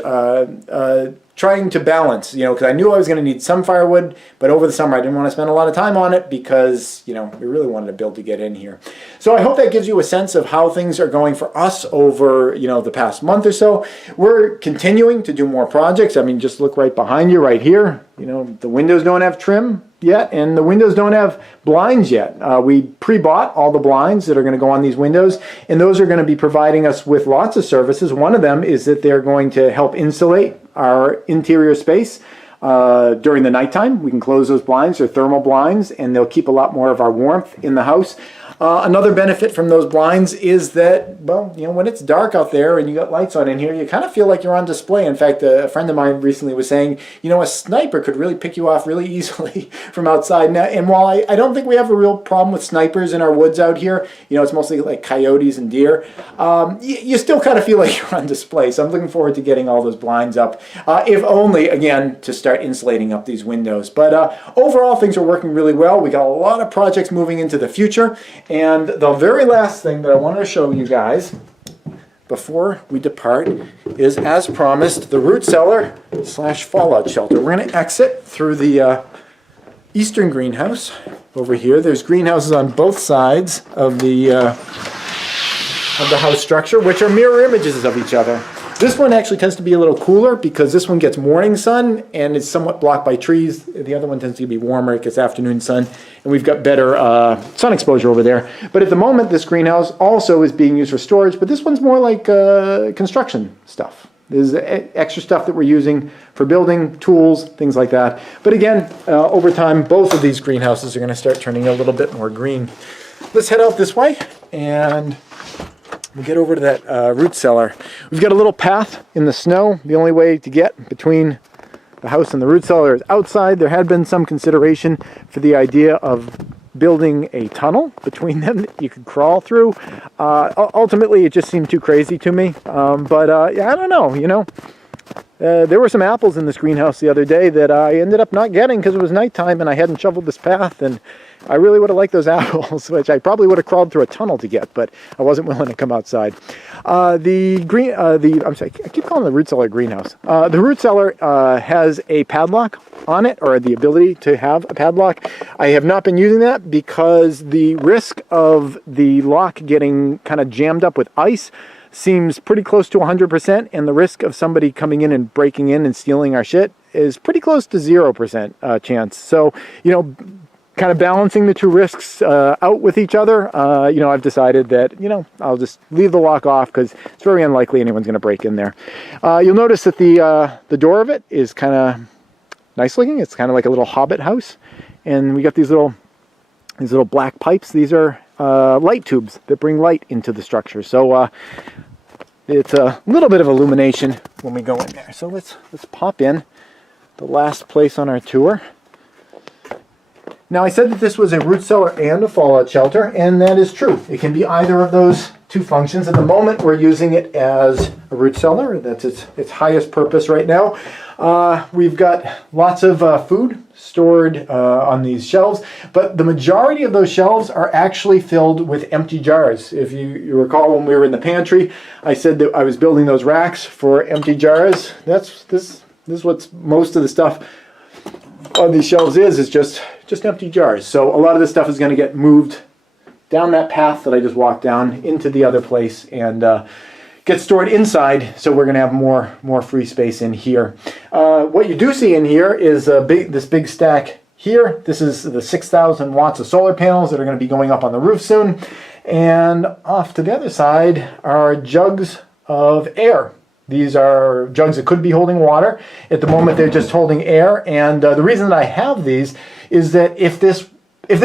Trying to balance, because I knew I was going to need some firewood, but over the summer I didn't want to spend a lot of time on it because, we really wanted to build to get in here. So I hope that gives you a sense of how things are going for us over, the past month or so. We're continuing to do more projects. I mean, just look right behind you right here. The windows don't have trim yet, and the windows don't have blinds yet. We pre-bought all the blinds that are going to go on these windows, and those are going to be providing us with lots of services. One of them is that they're going to help insulate our interior space during the nighttime. We can close those blinds. They're thermal blinds, and they'll keep a lot more of our warmth in the house. Another benefit from those blinds is that, when it's dark out there and you got lights on in here, you kind of feel like you're on display. In fact, a friend of mine recently was saying, a sniper could really pick you off really easily from outside. Now, and while I don't think we have a real problem with snipers in our woods out here, it's mostly like coyotes and deer, you still kind of feel like you're on display. So I'm looking forward to getting all those blinds up, if only, again, to start insulating up these windows. But overall, things are working really well. We got a lot of projects moving into the future. And the very last thing that I want to show you guys before we depart is, as promised, the root cellar / fallout shelter. We're going to exit through the eastern greenhouse over here. There's greenhouses on both sides of the house structure, which are mirror images of each other. This one actually tends to be a little cooler because this one gets morning sun and is somewhat blocked by trees. The other one tends to be warmer. It gets afternoon sun, and we've got better sun exposure over there. But at the moment, this greenhouse also is being used for storage, but this one's more like construction stuff. There's extra stuff that we're using for building, tools, things like that. But again, over time, both of these greenhouses are going to start turning a little bit more green. Let's head out this way, and we'll get over to that root cellar. We've got a little path in the snow. The only way to get between the house and the root cellar is outside. There had been some consideration for the idea of building a tunnel between them that you could crawl through. Ultimately, it just seemed too crazy to me. Yeah, I don't know, there were some apples in this greenhouse the other day that I ended up not getting because it was nighttime and I hadn't shoveled this path, and I really would have liked those apples, which I probably would have crawled through a tunnel to get, but I wasn't willing to come outside. I'm sorry, I keep calling it the root cellar greenhouse. The root cellar has a padlock on it, or the ability to have a padlock. I have not been using that because the risk of the lock getting kind of jammed up with ice seems pretty close to 100%, and the risk of somebody coming in and breaking in and stealing our shit is pretty close to 0% chance. So, kind of balancing the two risks out with each other, you know, I've decided that, you know, I'll just leave the lock off because it's very unlikely anyone's going to break in there. You'll notice that the door of it is kind of nice looking. It's kind of like a little hobbit house, and we got these little black pipes. These are light tubes that bring light into the structure. So it's a little bit of illumination when we go in there. So let's pop in the last place on our tour. Now, I said that this was a root cellar and a fallout shelter, and that is true. It can be either of those two functions. At the moment, we're using it as a root cellar. That's its highest purpose right now. We've got lots of food stored on these shelves, but the majority of those shelves are actually filled with empty jars. If you recall, when we were in the pantry, I said that I was building those racks for empty jars. This is what most of the stuff on these shelves is just empty jars. So a lot of this stuff is going to get moved down that path that I just walked down into the other place and get stored inside. So we're going to have more free space in here. What you do see in here is this big stack here. This is the 6,000 watts of solar panels that are going to be going up on the roof soon. And off to the other side are jugs of air. These are jugs that could be holding water. At the moment, they're just holding air. And the reason that I have these is that if this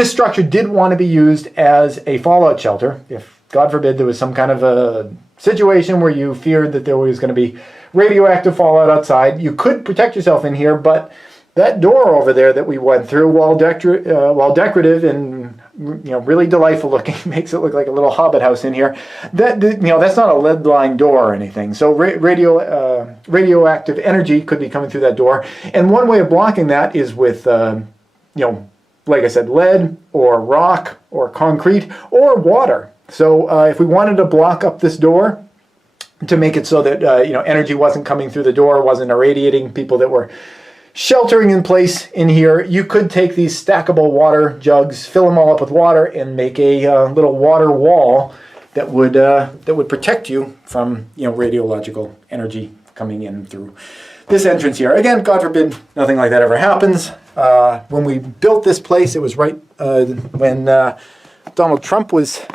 structure did want to be used as a fallout shelter, if, God forbid, there was some kind of a situation where you feared that there was going to be radioactive fallout outside, you could protect yourself in here, but that door over there that we went through, while decorative and really delightful looking, makes it look like a little hobbit house in here. That's not a lead-lined door or anything. So radioactive energy could be coming through that door, and one way of blocking that is with like I said, lead or rock or concrete or water. So if we wanted to block up this door to make it so that energy wasn't coming through the door, wasn't irradiating people that were sheltering in place in here, you could take these stackable water jugs, fill them all up with water, and make a little water wall that would protect you from radiological energy coming in through this entrance here. Again, God forbid nothing like that ever happens. When we built this place, it was right when Donald Trump was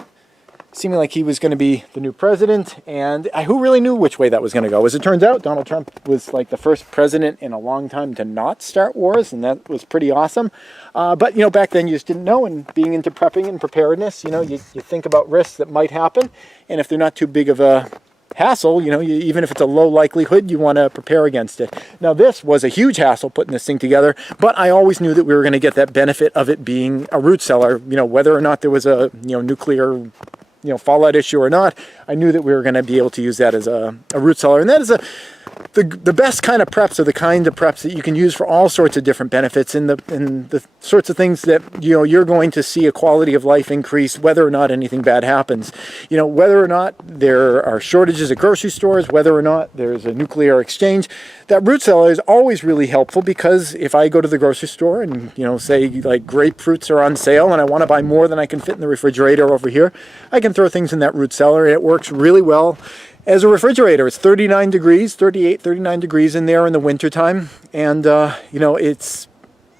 seeming like he was going to be the new president, and who really knew which way that was going to go? As it turns out, Donald Trump was like the first president in a long time to not start wars, and that was pretty awesome. But back then you just didn't know, and being into prepping and preparedness, you think about risks that might happen, and if they're not too big of a hassle, even if it's a low likelihood, you want to prepare against it. Now, this was a huge hassle putting this thing together, but I always knew that we were going to get that benefit of it being a root cellar. Whether or not there was a nuclear fallout issue or not, I knew that we were going to be able to use that as a root cellar. And that is the best kind of preps are the kind of preps that you can use for all sorts of different benefits and the sorts of things that you're going to see a quality of life increase whether or not anything bad happens. Whether or not there are shortages at grocery stores, whether or not there's a nuclear exchange, that root cellar is always really helpful, because if I go to the grocery store and say like grapefruits are on sale and I want to buy more than I can fit in the refrigerator over here, I can throw things in that root cellar, and it works really well as a refrigerator. It's 39 degrees, 38, 39 degrees in there in the wintertime. And, it's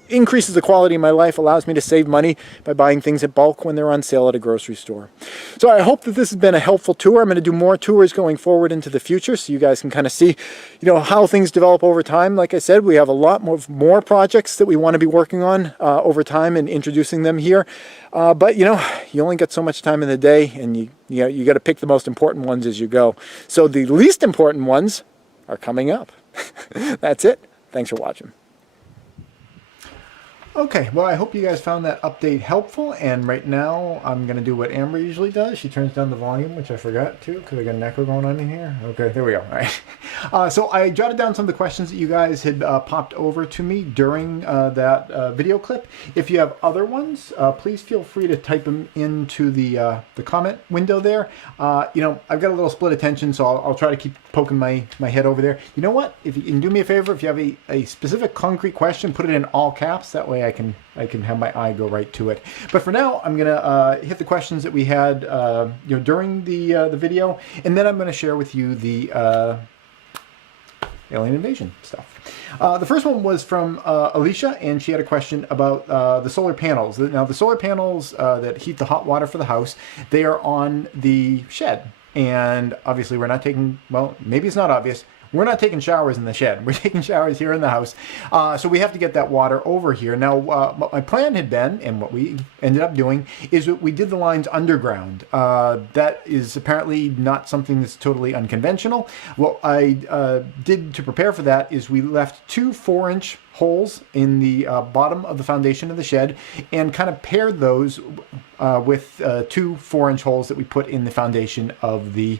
increases the quality of my life, allows me to save money by buying things in bulk when they're on sale at a grocery store. So I hope that this has been a helpful tour. I'm going to do more tours going forward into the future so you guys can kind of see, how things develop over time. Like I said, we have a lot more projects that we want to be working on over time and introducing them here. But you only got so much time in the day, and you got to pick the most important ones as you go. So the least important ones are coming up. That's it. Thanks for watching. Okay, well, I hope you guys found that update helpful, and right now I'm going to do what Amber usually does. She turns down the volume, which I forgot to, because I got an echo going on in here. Okay, there we go. All right. So I jotted down some of the questions that you guys had popped over to me during that video clip. If you have other ones, please feel free to type them into the comment window there. I've got a little split attention, so I'll try to keep poking my head over there. You know what? If you can do me a favor, if you have a specific concrete question, put it in all caps. That way I can have my eye go right to it. But for now, I'm gonna hit the questions that we had during the video, and then I'm gonna share with you the alien invasion stuff. The first one was from Alicia, and she had a question about the solar panels. Now, the solar panels that heat the hot water for the house, they are on the shed. And obviously we're not taking, well, maybe it's not obvious, we're not taking showers in the shed. We're taking showers here in the house. So we have to get that water over here. Now, what my plan had been, and what we ended up doing, is that we did the lines underground. That is apparently not something that's totally unconventional. What I did to prepare for that is we left 2 4-inch holes in the bottom of the foundation of the shed and kind of paired those with 2 4-inch holes that we put in the foundation of the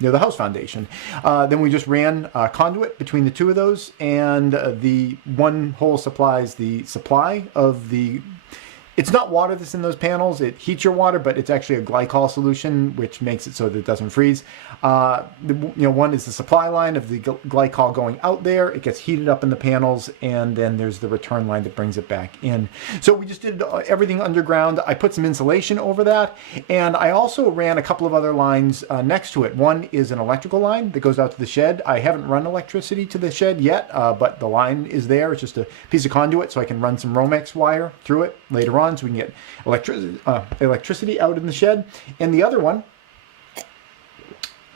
the house foundation. Then we just ran conduit between the 2 of those, and the one hole supplies the supply of the... It's not water that's in those panels. It heats your water, but it's actually a glycol solution, which makes it so that it doesn't freeze. One is the supply line of the glycol going out there. It gets heated up in the panels, and then there's the return line that brings it back in. So we just did everything underground. I put some insulation over that, and I also ran a couple of other lines next to it. One is an electrical line that goes out to the shed. I haven't run electricity to the shed yet, but the line is there. It's just a piece of conduit, so I can run some Romex wire through it later on, so we can get electricity out in the shed. And the other one,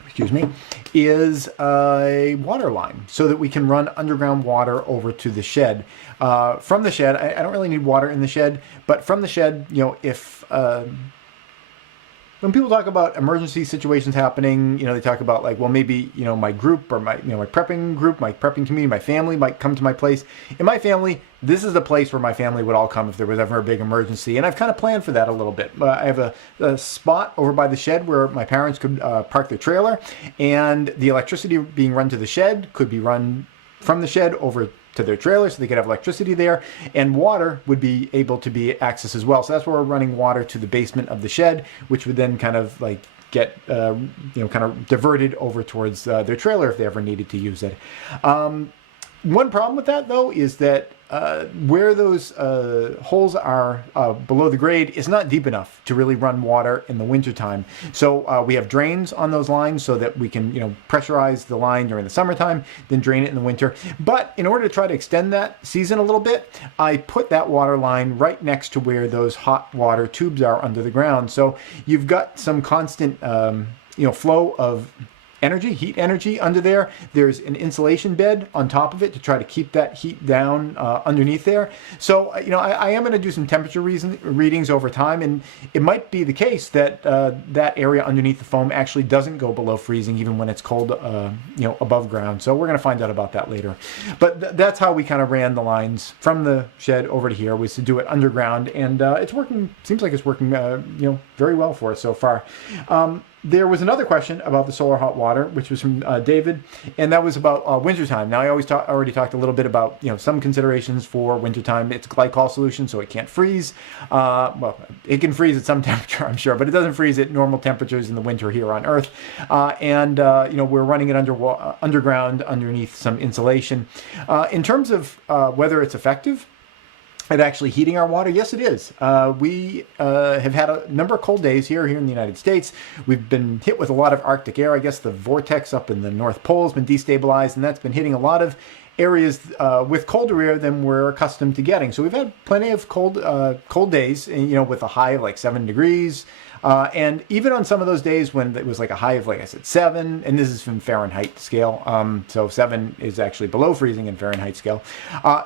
excuse me, is a water line so that we can run underground water over to the shed. From the shed, I don't really need water in the shed, but from the shed, if... when people talk about emergency situations happening, they talk about like, well, maybe, my group or my, my prepping group, my prepping community, my family might come to my place. In my family, this is the place where my family would all come if there was ever a big emergency. And I've kind of planned for that a little bit. I have a spot over by the shed where my parents could park their trailer, and the electricity being run to the shed could be run from the shed over to their trailer so they could have electricity there, and water would be able to be accessed as well. So that's where we're running water to the basement of the shed, which would then kind of like get kind of diverted over towards their trailer if they ever needed to use it. One problem with that, though, is that where those holes are below the grade is not deep enough to really run water in the wintertime. So we have drains on those lines so that we can, pressurize the line during the summertime, then drain it in the winter. But in order to try to extend that season a little bit, I put that water line right next to where those hot water tubes are under the ground. So you've got some constant, flow of heat energy under there. There's an insulation bed on top of it to try to keep that heat down underneath there. So, I am going to do some temperature readings over time, and it might be the case that that area underneath the foam actually doesn't go below freezing even when it's cold, above ground. So we're going to find out about that later. But that's how we kind of ran the lines from the shed over to here, was to do it underground, and it's working. Seems like it's working, very well for us so far. There was another question about the solar hot water, which was from David, and that was about wintertime. Now, I already talked a little bit about some considerations for wintertime. It's a glycol solution, so it can't freeze. Well, it can freeze at some temperature, I'm sure, but it doesn't freeze at normal temperatures in the winter here on Earth. We're running it underground underneath some insulation. In terms of whether it's effective at actually heating our water, yes, it is. We have had a number of cold days here in the United States. We've been hit with a lot of Arctic air. I guess the vortex up in the North Pole has been destabilized, and that's been hitting a lot of areas with colder air than we're accustomed to getting. So we've had plenty of cold days, with a high of like 7 degrees. And even on some of those days when it was like a high of, like I said, 7, and this is from Fahrenheit scale, so 7 is actually below freezing in Fahrenheit scale.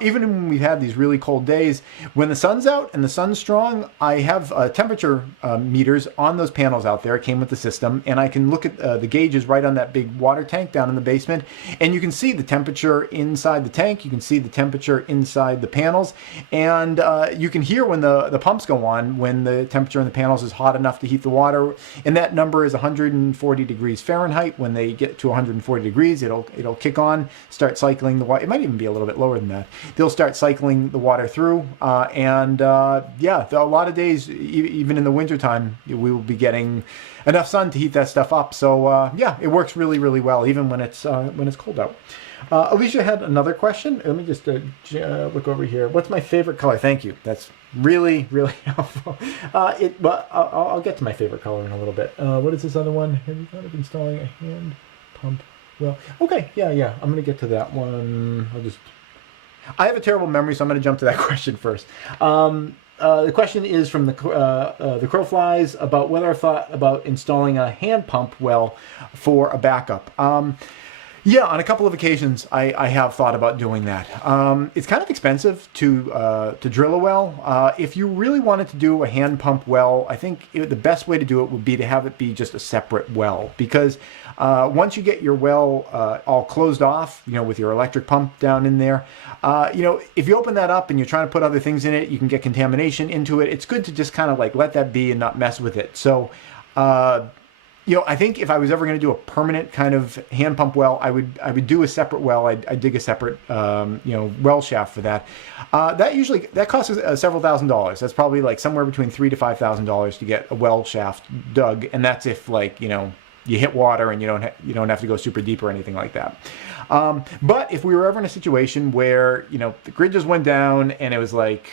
Even when we've had these really cold days, when the sun's out and the sun's strong, I have temperature meters on those panels out there. It came with the system, and I can look at the gauges right on that big water tank down in the basement, and you can see the temperature inside the tank, you can see the temperature inside the panels, and you can hear when the pumps go on, when the temperature in the panels is hot enough to heat the water, and that number is 140 degrees Fahrenheit. When they get to 140 degrees, it'll kick on, start cycling the water. It might even be a little bit lower than that. They'll start cycling the water through, a lot of days, even in the wintertime, we will be getting enough sun to heat that stuff up. So it works really, really well, even when it's cold out. Alicia had another question. Let me just look over here. What's my favorite color? Thank you. That's really, really helpful. I'll get to my favorite color in a little bit. What is this other one? Have you thought of installing a hand pump Well, okay, yeah. I'm gonna get to that one. I have a terrible memory, so I'm gonna jump to that question first. The question is from the Crowflies about whether I thought about installing a hand pump well for a backup. Yeah, on a couple of occasions, I have thought about doing that. It's kind of expensive to drill a well. If you really wanted to do a hand pump well, I think the best way to do it would be to have it be just a separate well, because once you get your well all closed off, with your electric pump down in there, if you open that up and you're trying to put other things in it, you can get contamination into it. It's good to just kind of like let that be and not mess with it. So, I think if I was ever going to do a permanent kind of hand pump well, I would do a separate well. I'd dig a separate, well shaft for that. That costs several $1,000s. That's probably like somewhere between $3,000 to $5,000 to get a well shaft dug, and that's if you hit water and you don't have to go super deep or anything like that. But if we were ever in a situation where the grid just went down and it was like,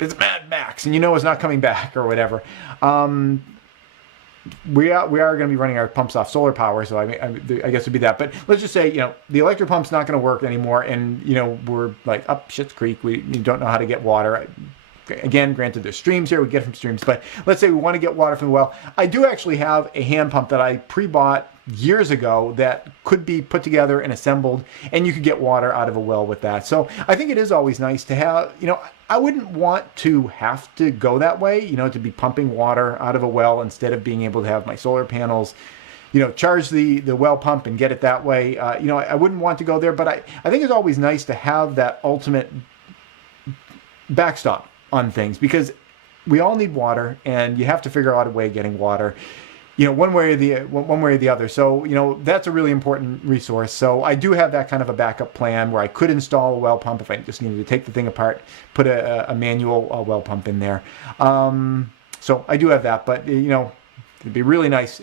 it's Mad Max and it's not coming back or whatever. We are going to be running our pumps off solar power, so I guess it'd be that. But let's just say, the electric pump's not going to work anymore, and we're like up Schitt's Creek. We don't know how to get water. Again, granted, there's streams here. We get from streams, but let's say we want to get water from the well. I do actually have a hand pump that I pre-bought years ago that could be put together and assembled, and you could get water out of a well with that. So I think it is always nice to have. I wouldn't want to have to go that way, to be pumping water out of a well instead of being able to have my solar panels, charge the well pump and get it that way. I wouldn't want to go there, but I think it's always nice to have that ultimate backstop on things, because we all need water and you have to figure out a way of getting water, one way or the other. So, that's a really important resource. So I do have that kind of a backup plan where I could install a well pump if I just needed to take the thing apart, put a manual well pump in there. So I do have that, but it'd be really nice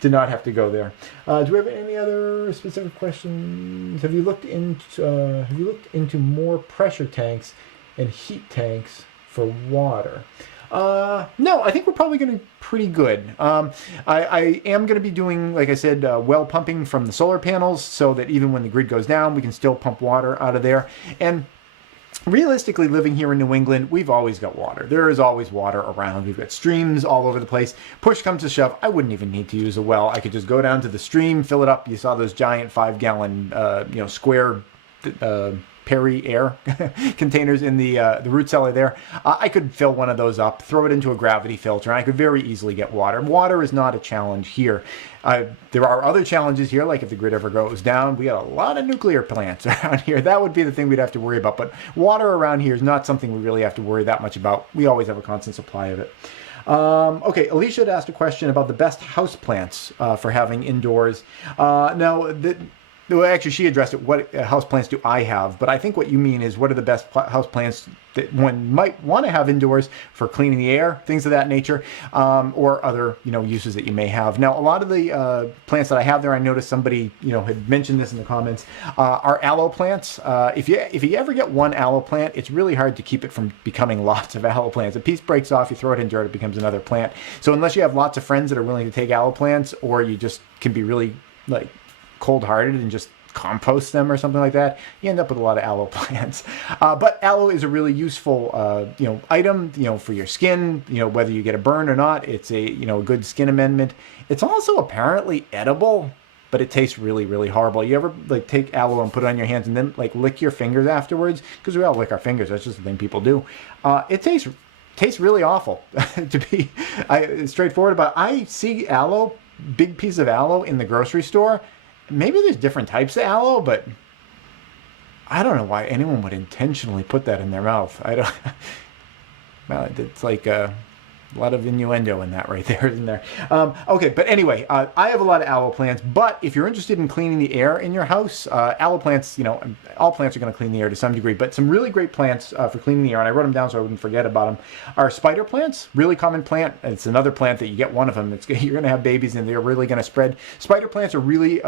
to not have to go there. Do we have any other specific questions? Have you looked into more pressure tanks and heat tanks for water? No, I think we're probably going to be pretty good. I am going to be doing, like I said, well pumping from the solar panels so that even when the grid goes down, we can still pump water out of there. And realistically, living here in New England, we've always got water. There is always water around. We've got streams all over the place. Push comes to shove, I wouldn't even need to use a well. I could just go down to the stream, fill it up. You saw those giant 5-gallon, square Perry air containers in the root cellar there. I could fill one of those up, throw it into a gravity filter, and I could very easily get water. Water is not a challenge here. There are other challenges here, like if the grid ever goes down, we got a lot of nuclear plants around here. That would be the thing we'd have to worry about. But water around here is not something we really have to worry that much about. We always have a constant supply of it. Okay, Alicia had asked a question about the best house plants for having indoors. Well, actually, she addressed it. What house plants do I have? But I think what you mean is what are the best house plants that one might want to have indoors for cleaning the air, things of that nature, or other uses that you may have. Now, a lot of the plants that I have there, I noticed somebody had mentioned this in the comments, are aloe plants. If you ever get one aloe plant, it's really hard to keep it from becoming lots of aloe plants. A piece breaks off, you throw it in dirt, it becomes another plant. So unless you have lots of friends that are willing to take aloe plants, or you just can be really cold-hearted and just compost them or something like that, you end up with a lot of aloe plants. But aloe is a really useful, item, for your skin, whether you get a burn or not. It's a, good skin amendment. It's also apparently edible, but it tastes really, really horrible. You ever take aloe and put it on your hands and then lick your fingers afterwards? Because we all lick our fingers. That's just the thing people do. It tastes really awful, to be straightforward about it. I see aloe, big piece of aloe in the grocery store. Maybe there's different types of aloe, but I don't know why anyone would intentionally put that in their mouth. Well, it's like a lot of innuendo in that right there, isn't there? Okay, but anyway, I have a lot of aloe plants, but if you're interested in cleaning the air in your house, aloe plants, all plants are going to clean the air to some degree, but some really great plants for cleaning the air, and I wrote them down so I wouldn't forget about them, are spider plants. Really common plant. It's another plant that you get one of them, you're going to have babies and they're really going to spread. Spider plants are really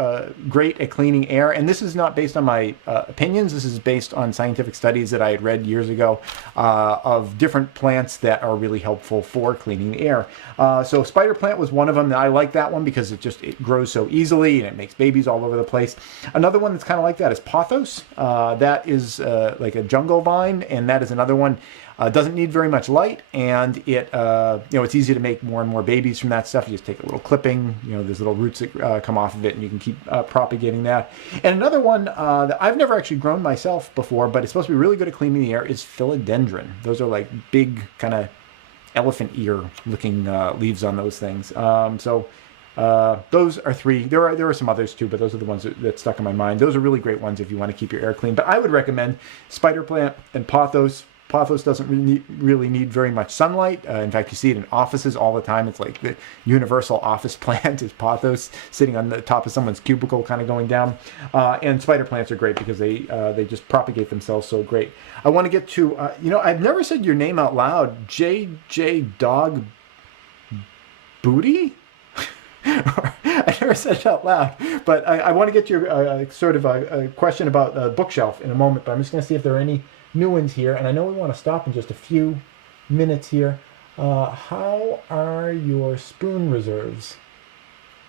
great at cleaning air, and this is not based on my opinions. This is based on scientific studies that I had read years ago of different plants that are really helpful for or cleaning the air. So spider plant was one of them. I like that one because it grows so easily and it makes babies all over the place. Another one that's kind of like that is pothos. That is like a jungle vine, and that is another one. Doesn't need very much light, and it's easy to make more and more babies from that stuff. You just take a little clipping, there's little roots that come off of it, and you can keep propagating that. And another one that I've never actually grown myself before, but it's supposed to be really good at cleaning the air, is philodendron. Those are like big kind of elephant ear looking leaves on those things. Those are three. There are some others too, but those are the ones that stuck in my mind. Those are really great ones if you want to keep your air clean. But I would recommend spider plant and pothos. Pothos doesn't really need very much sunlight. In fact, you see it in offices all the time. It's like the universal office plant is pothos sitting on the top of someone's cubicle kind of going down. And spider plants are great because they just propagate themselves so great. I want to get to, I've never said your name out loud. JJ Dog Booty? I never said it out loud, but I want to get you a question about a bookshelf in a moment, but I'm just going to see if there are any new ones here, and I know we want to stop in just a few minutes here. How are your spoon reserves?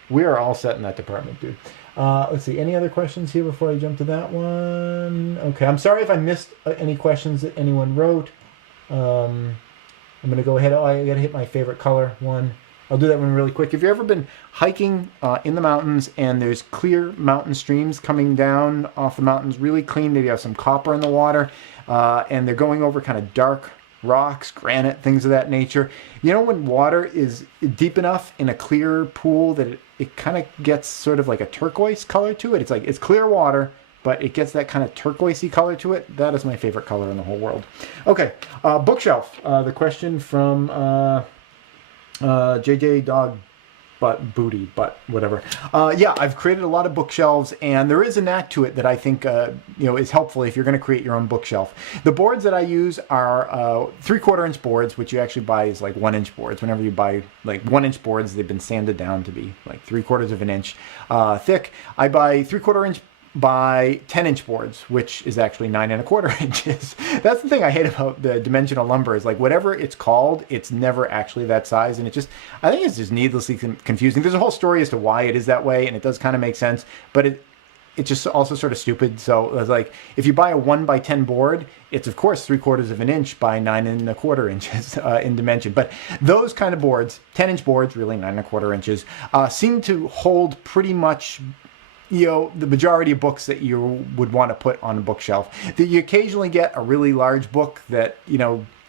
We are all set in that department, dude. Let's see, any other questions here before I jump to that one? Okay, I'm sorry if I missed any questions that anyone wrote. I'm going to go ahead. I got to hit my favorite color one. I'll do that one really quick. If you've ever been hiking in the mountains and there's clear mountain streams coming down off the mountains, really clean, maybe have some copper in the water, and they're going over kind of dark rocks, granite, things of that nature. When water is deep enough in a clear pool that it kind of gets sort of like a turquoise color to it. It's clear water, but it gets that kind of turquoisey color to it. That is my favorite color in the whole world. Okay, bookshelf. The question from JJ Dog Booty, whatever. I've created a lot of bookshelves, and there is a knack to it that I think is helpful if you're going to create your own bookshelf. The boards that I use are 3/4 inch boards, which you actually buy is like 1 inch boards. Whenever you buy like 1 inch boards, they've been sanded down to be like 3/4 of an inch thick. I buy 3/4 inch by 10 inch boards, which is actually 9 1/4 inches. That's the thing I hate about the dimensional lumber is like whatever it's called, it's never actually that size. And I think it's just needlessly confusing. There's a whole story as to why it is that way, and it does kind of make sense, but it's just also sort of stupid. So it's like if you buy a 1 by 10 board, it's of course 3/4 of an inch by 9 1/4 inches in dimension. But those kind of boards, 10 inch boards, really 9 1/4 inches, seem to hold pretty much the majority of books that you would want to put on a bookshelf. That you occasionally get a really large book that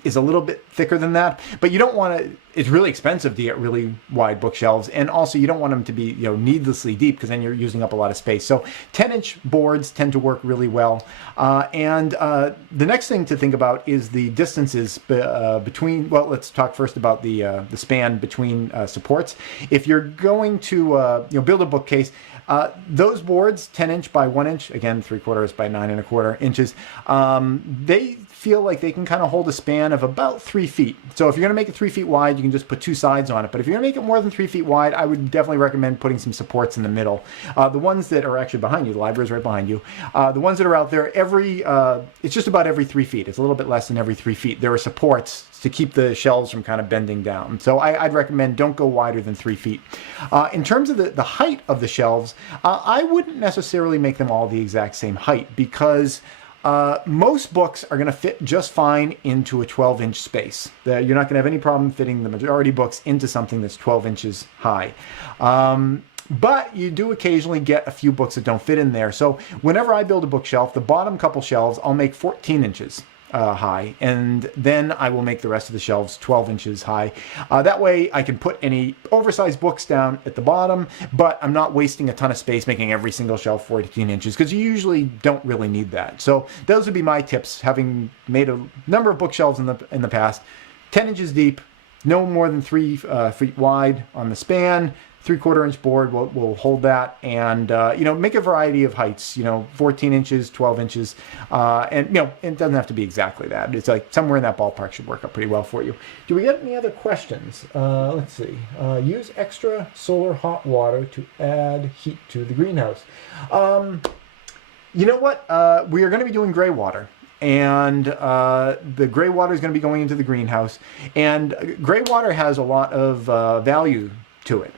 is a little bit thicker than that, but you don't want to. It's really expensive to get really wide bookshelves, and also you don't want them to be needlessly deep because then you're using up a lot of space. So 10 inch boards tend to work really well. And the next thing to think about is the distances between. Well, let's talk first about the span between supports. If you're going to build a bookcase. Those boards, 10 inch by 1 inch, again 3/4 by 9 1/4 inches, they feel like they can kind of hold a span of about 3 feet. So if you're going to make it 3 feet wide, you can just put 2 sides on it. But if you're going to make it more than 3 feet wide, I would definitely recommend putting some supports in the middle. The ones that are actually behind you, the library's right behind you. The ones that are out there, it's just about every 3 feet. It's a little bit less than every 3 feet. There are supports to keep the shelves from kind of bending down. So I'd recommend don't go wider than 3 feet. In terms of the height of the shelves, I wouldn't necessarily make them all the exact same height because most books are going to fit just fine into a 12 inch space. You're not going to have any problem fitting the majority of books into something that's 12 inches high. But you do occasionally get a few books that don't fit in there. So whenever I build a bookshelf, the bottom couple shelves, I'll make 14 inches high, and then I will make the rest of the shelves 12 inches high. That way I can put any oversized books down at the bottom, but I'm not wasting a ton of space making every single shelf 14 inches because you usually don't really need that. So those would be my tips, having made a number of bookshelves in the past. 10 inches deep, no more than 3 feet wide on the span. 3/4 inch board will hold that, and make a variety of heights. 14 inches, 12 inches, and it doesn't have to be exactly that. It's like somewhere in that ballpark should work out pretty well for you. Do we get any other questions? Let's see. Use extra solar hot water to add heat to the greenhouse. You know what? We are going to be doing gray water. and the gray water is going to be going into the greenhouse. And gray water has a lot of value to it.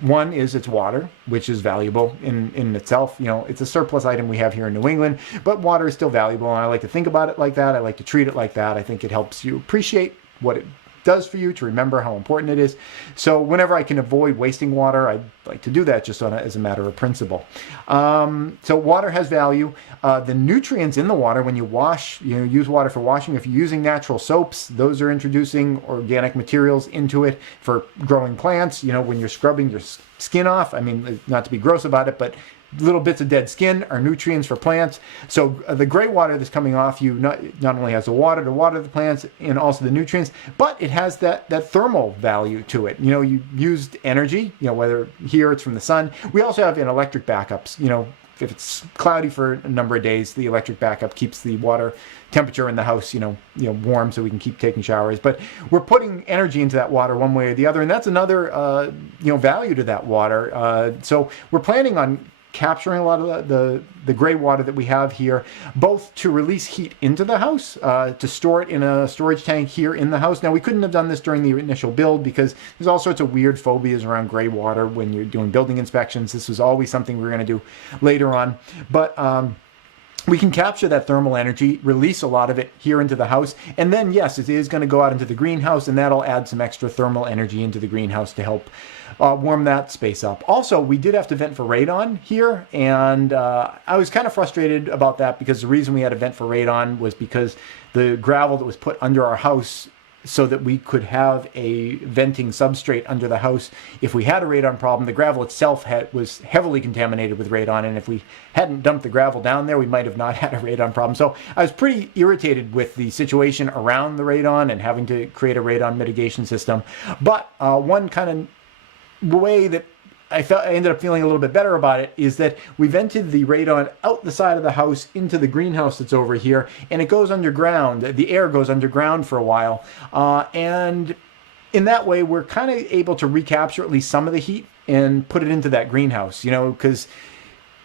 One is it's water, which is valuable in itself. You know, it's a surplus item we have here in New England, but water is still valuable, and I like to think about it like that. I like to treat it like that. I think it helps you appreciate what it does for you, to remember how important it is. So whenever I can avoid wasting water, I like to do that just as a matter of principle. So water has value. The nutrients in the water, when you wash, you know, use water for washing. If you're using natural soaps, those are introducing organic materials into it for growing plants. You know, when you're scrubbing your skin off, I mean, not to be gross about it, but little bits of dead skin are nutrients for plants. So the gray water that's coming off you not only has the water to water the plants and also the nutrients, but it has that thermal value to it. You know, you used energy, you know, whether here it's from the sun. We also have an electric backups. You know, if it's cloudy for a number of days, the electric backup keeps the water temperature in the house, you know, warm, so we can keep taking showers. But we're putting energy into that water one way or the other, and that's another value to that water. So we're planning on capturing a lot of the gray water that we have here, both to release heat into the house, to store it in a storage tank here in the house. Now, we couldn't have done this during the initial build because there's all sorts of weird phobias around gray water when you're doing building inspections. This was always something we were going to do later on. But we can capture that thermal energy, release a lot of it here into the house, and then, yes, it is going to go out into the greenhouse, and that'll add some extra thermal energy into the greenhouse to help warm that space up. Also, we did have to vent for radon here, and I was kind of frustrated about that because the reason we had to vent for radon was because the gravel that was put under our house so that we could have a venting substrate under the house. If we had a radon problem, the gravel itself was heavily contaminated with radon, and if we hadn't dumped the gravel down there, we might have not had a radon problem. So I was pretty irritated with the situation around the radon and having to create a radon mitigation system. But one kind of way that I ended up feeling a little bit better about it is that we vented the radon out the side of the house into the greenhouse that's over here, and it goes underground. The air goes underground for a while, and in that way we're kind of able to recapture at least some of the heat and put it into that greenhouse, you know, because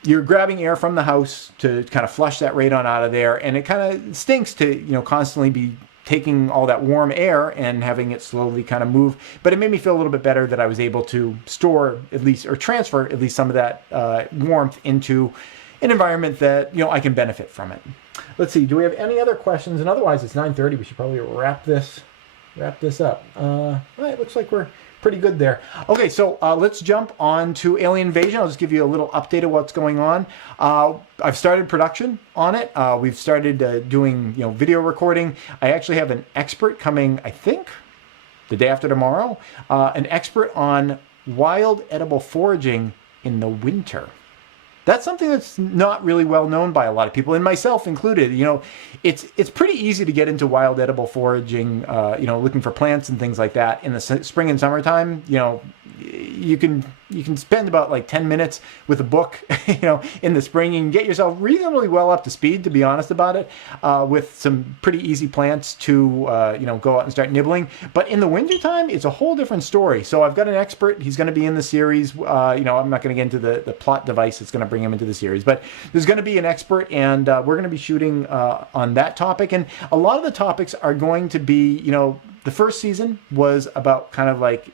you're grabbing air from the house to kind of flush that radon out of there, and it kind of stinks to, you know, constantly be taking all that warm air and having it slowly kind of move. But it made me feel a little bit better that I was able to store at least, or transfer at least some of that warmth into an environment that, you know, I can benefit from it. Let's see, do we have any other questions? And otherwise, it's 9:30. We should probably wrap this up. Well, it looks like we're pretty good there. Okay, so let's jump on to Alien Invasion. I'll just give you a little update of what's going on. I've started production on it. We've started doing, you know, video recording. I actually have an expert coming, I think, the day after tomorrow. An expert on wild edible foraging in the winter. That's something that's not really well known by a lot of people, and myself included. You know, it's pretty easy to get into wild edible foraging, you know, looking for plants and things like that in the spring and summertime. You know, you can spend about like 10 minutes with a book, you know, in the spring. You can get yourself reasonably well up to speed, to be honest about it, with some pretty easy plants to, you know, go out and start nibbling. But in the wintertime, it's a whole different story. So I've got an expert. He's going to be in the series. You know, I'm not going to get into the plot device that's going to bring him into the series, but there's going to be an expert, and we're going to be shooting on that topic. And a lot of the topics are going to be, you know, the first season was about kind of like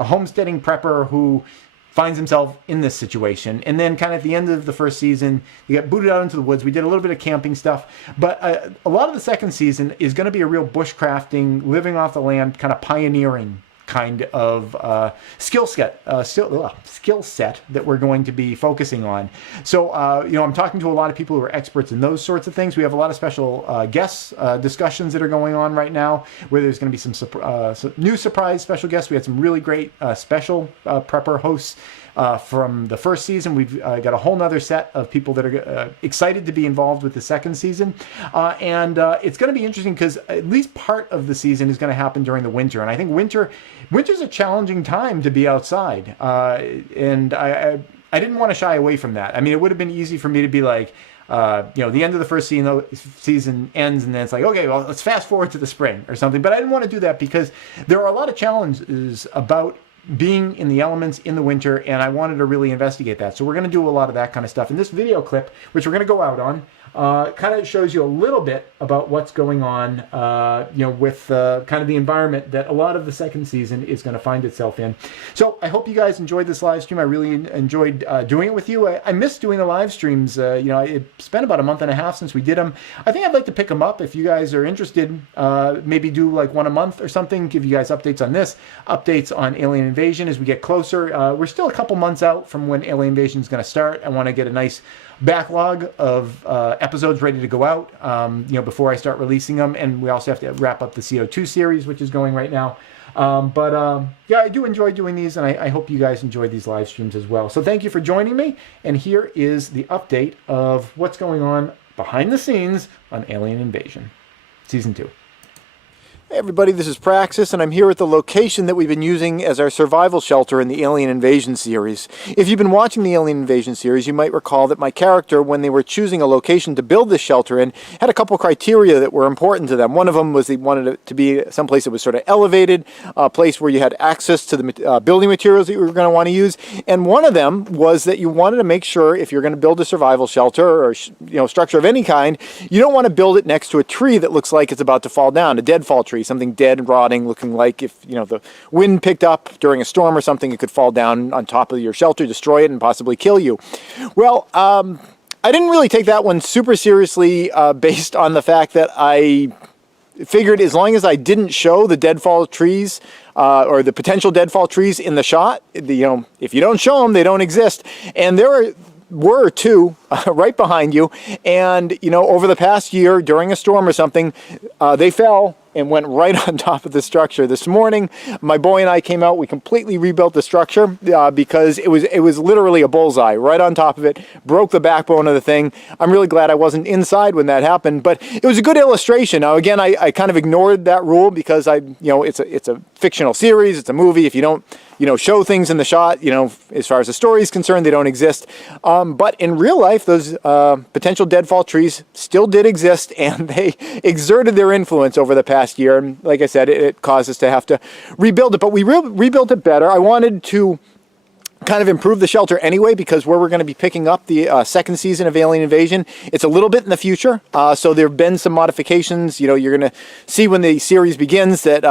a homesteading prepper who finds himself in this situation. And then kind of at the end of the first season, you get booted out into the woods. We did a little bit of camping stuff, but a lot of the second season is going to be a real bushcrafting, living off the land, kind of pioneering kind of skill set that we're going to be focusing on. So, you know, I'm talking to a lot of people who are experts in those sorts of things. We have a lot of special guest discussions that are going on right now, where there's going to be some new surprise special guests. We had some really great special prepper hosts from the first season. We've got a whole nother set of people that are excited to be involved with the second season. And it's going to be interesting because at least part of the season is going to happen during the winter. And I think winter's a challenging time to be outside. And I didn't want to shy away from that. I mean, it would have been easy for me to be like, you know, the end of the first season ends, and then it's like, okay, well, let's fast forward to the spring or something. But I didn't want to do that because there are a lot of challenges about being in the elements in the winter, and I wanted to really investigate that. So we're going to do a lot of that kind of stuff. In this video clip, which we're going to go out on, kind of shows you a little bit about what's going on, with kind of the environment that a lot of the second season is going to find itself in. So I hope you guys enjoyed this live stream. I really enjoyed doing it with you. I miss doing the live streams. It's been about a month and a half since we did them. I think I'd like to pick them up if you guys are interested. Maybe do like one a month or something. Give you guys updates on this, updates on Alien Invasion as we get closer. We're still a couple months out from when Alien Invasion is going to start. I want to get a nice backlog of episodes ready to go out, before I start releasing them. And we also have to wrap up the CO2 series, which is going right now. Yeah, I do enjoy doing these, and I hope you guys enjoyed these live streams as well. So thank you for joining me. And here is the update of what's going on behind the scenes on Alien Invasion Season 2. Hey everybody, this is Praxis, and I'm here at the location that we've been using as our survival shelter in the Alien Invasion series. If you've been watching the Alien Invasion series, you might recall that my character, when they were choosing a location to build this shelter in, had a couple criteria that were important to them. One of them was they wanted it to be someplace that was sort of elevated, a place where you had access to the building materials that you were going to want to use. And one of them was that you wanted to make sure, if you're going to build a survival shelter or structure of any kind, you don't want to build it next to a tree that looks like it's about to fall down, a deadfall tree, something dead and rotting, looking like if the wind picked up during a storm or something, it could fall down on top of your shelter, destroy it, and possibly kill you. Well, I didn't really take that one super seriously, based on the fact that I figured as long as I didn't show the deadfall trees or the potential deadfall trees in the shot, if you don't show them, they don't exist. And there were two right behind you, and over the past year during a storm or something, they fell and went right on top of the structure. This morning, my boy and I came out. We completely rebuilt the structure because it was literally a bullseye right on top of it. Broke the backbone of the thing. I'm really glad I wasn't inside when that happened, but it was a good illustration. Now, again, I kind of ignored that rule because it's a fictional series. It's a movie. If you don't show things in the shot, as far as the story is concerned, they don't exist. But in real life, those potential deadfall trees still did exist, and they exerted their influence over the past year. And like I said, it caused us to have to rebuild it, but we rebuilt it better. I wanted to kind of improve the shelter anyway, because where we're going to be picking up the second season of Alien Invasion, it's a little bit in the future. So there have been some modifications. You're going to see when the series begins that,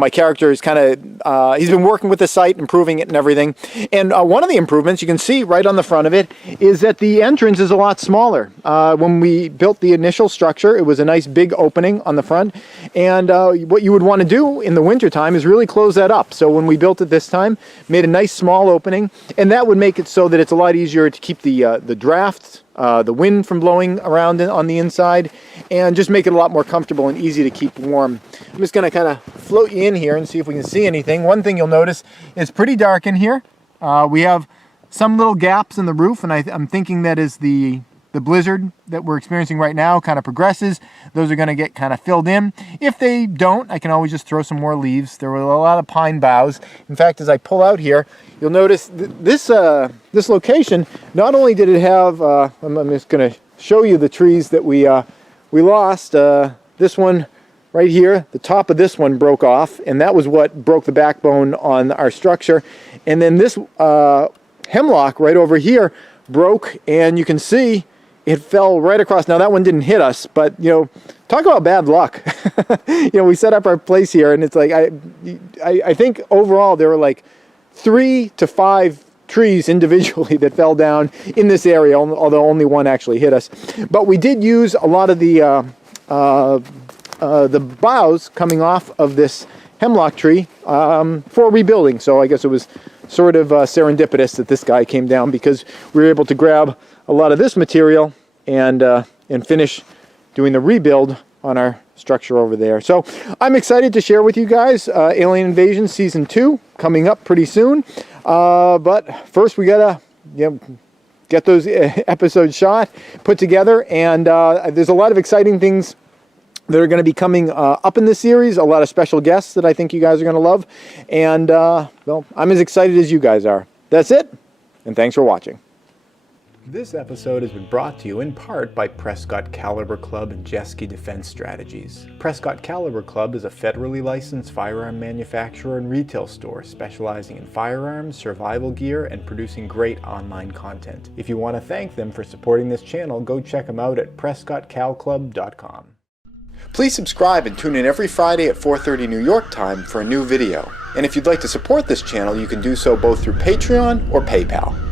my character is kind of, he's been working with the site, improving it and everything. And one of the improvements you can see right on the front of it is that the entrance is a lot smaller. When we built the initial structure, it was a nice big opening on the front. And what you would want to do in the wintertime is really close that up. So when we built it this time, made a nice small opening. And that would make it so that it's a lot easier to keep the draft, the wind from blowing around on the inside, and just make it a lot more comfortable and easy to keep warm. I'm just going to kind of float you in here and see if we can see anything. One thing you'll notice is pretty dark in here. We have some little gaps in the roof, and I'm thinking that is the blizzard that we're experiencing right now kind of progresses. Those are going to get kind of filled in. If they don't, I can always just throw some more leaves. There were a lot of pine boughs. In fact, as I pull out here, you'll notice this location, not only did it have, I'm just going to show you the trees that we lost. This one right here, the top of this one broke off, and that was what broke the backbone on our structure. And then this hemlock right over here broke, and you can see it fell right across. Now that one didn't hit us, but talk about bad luck. We set up our place here, and it's like I think overall there were like 3 to 5 trees individually that fell down in this area, although only one actually hit us. But we did use a lot of the boughs coming off of this hemlock tree for rebuilding. So I guess it was sort of serendipitous that this guy came down, because we were able to grab a lot of this material and finish doing the rebuild on our structure over there. So I'm excited to share with you guys Alien Invasion Season 2 coming up pretty soon. But first we gotta get those episodes shot, put together, and there's a lot of exciting things that are going to be coming up in this series, a lot of special guests that I think you guys are going to love, and well, I'm as excited as you guys are. That's it, and thanks for watching. This episode has been brought to you in part by Prescott Caliber Club and Jeski Defense Strategies. Prescott Caliber Club is a federally licensed firearm manufacturer and retail store specializing in firearms, survival gear, and producing great online content. If you want to thank them for supporting this channel, go check them out at PrescottCalClub.com. Please subscribe and tune in every Friday at 4:30 New York time for a new video. And if you'd like to support this channel, you can do so both through Patreon or PayPal.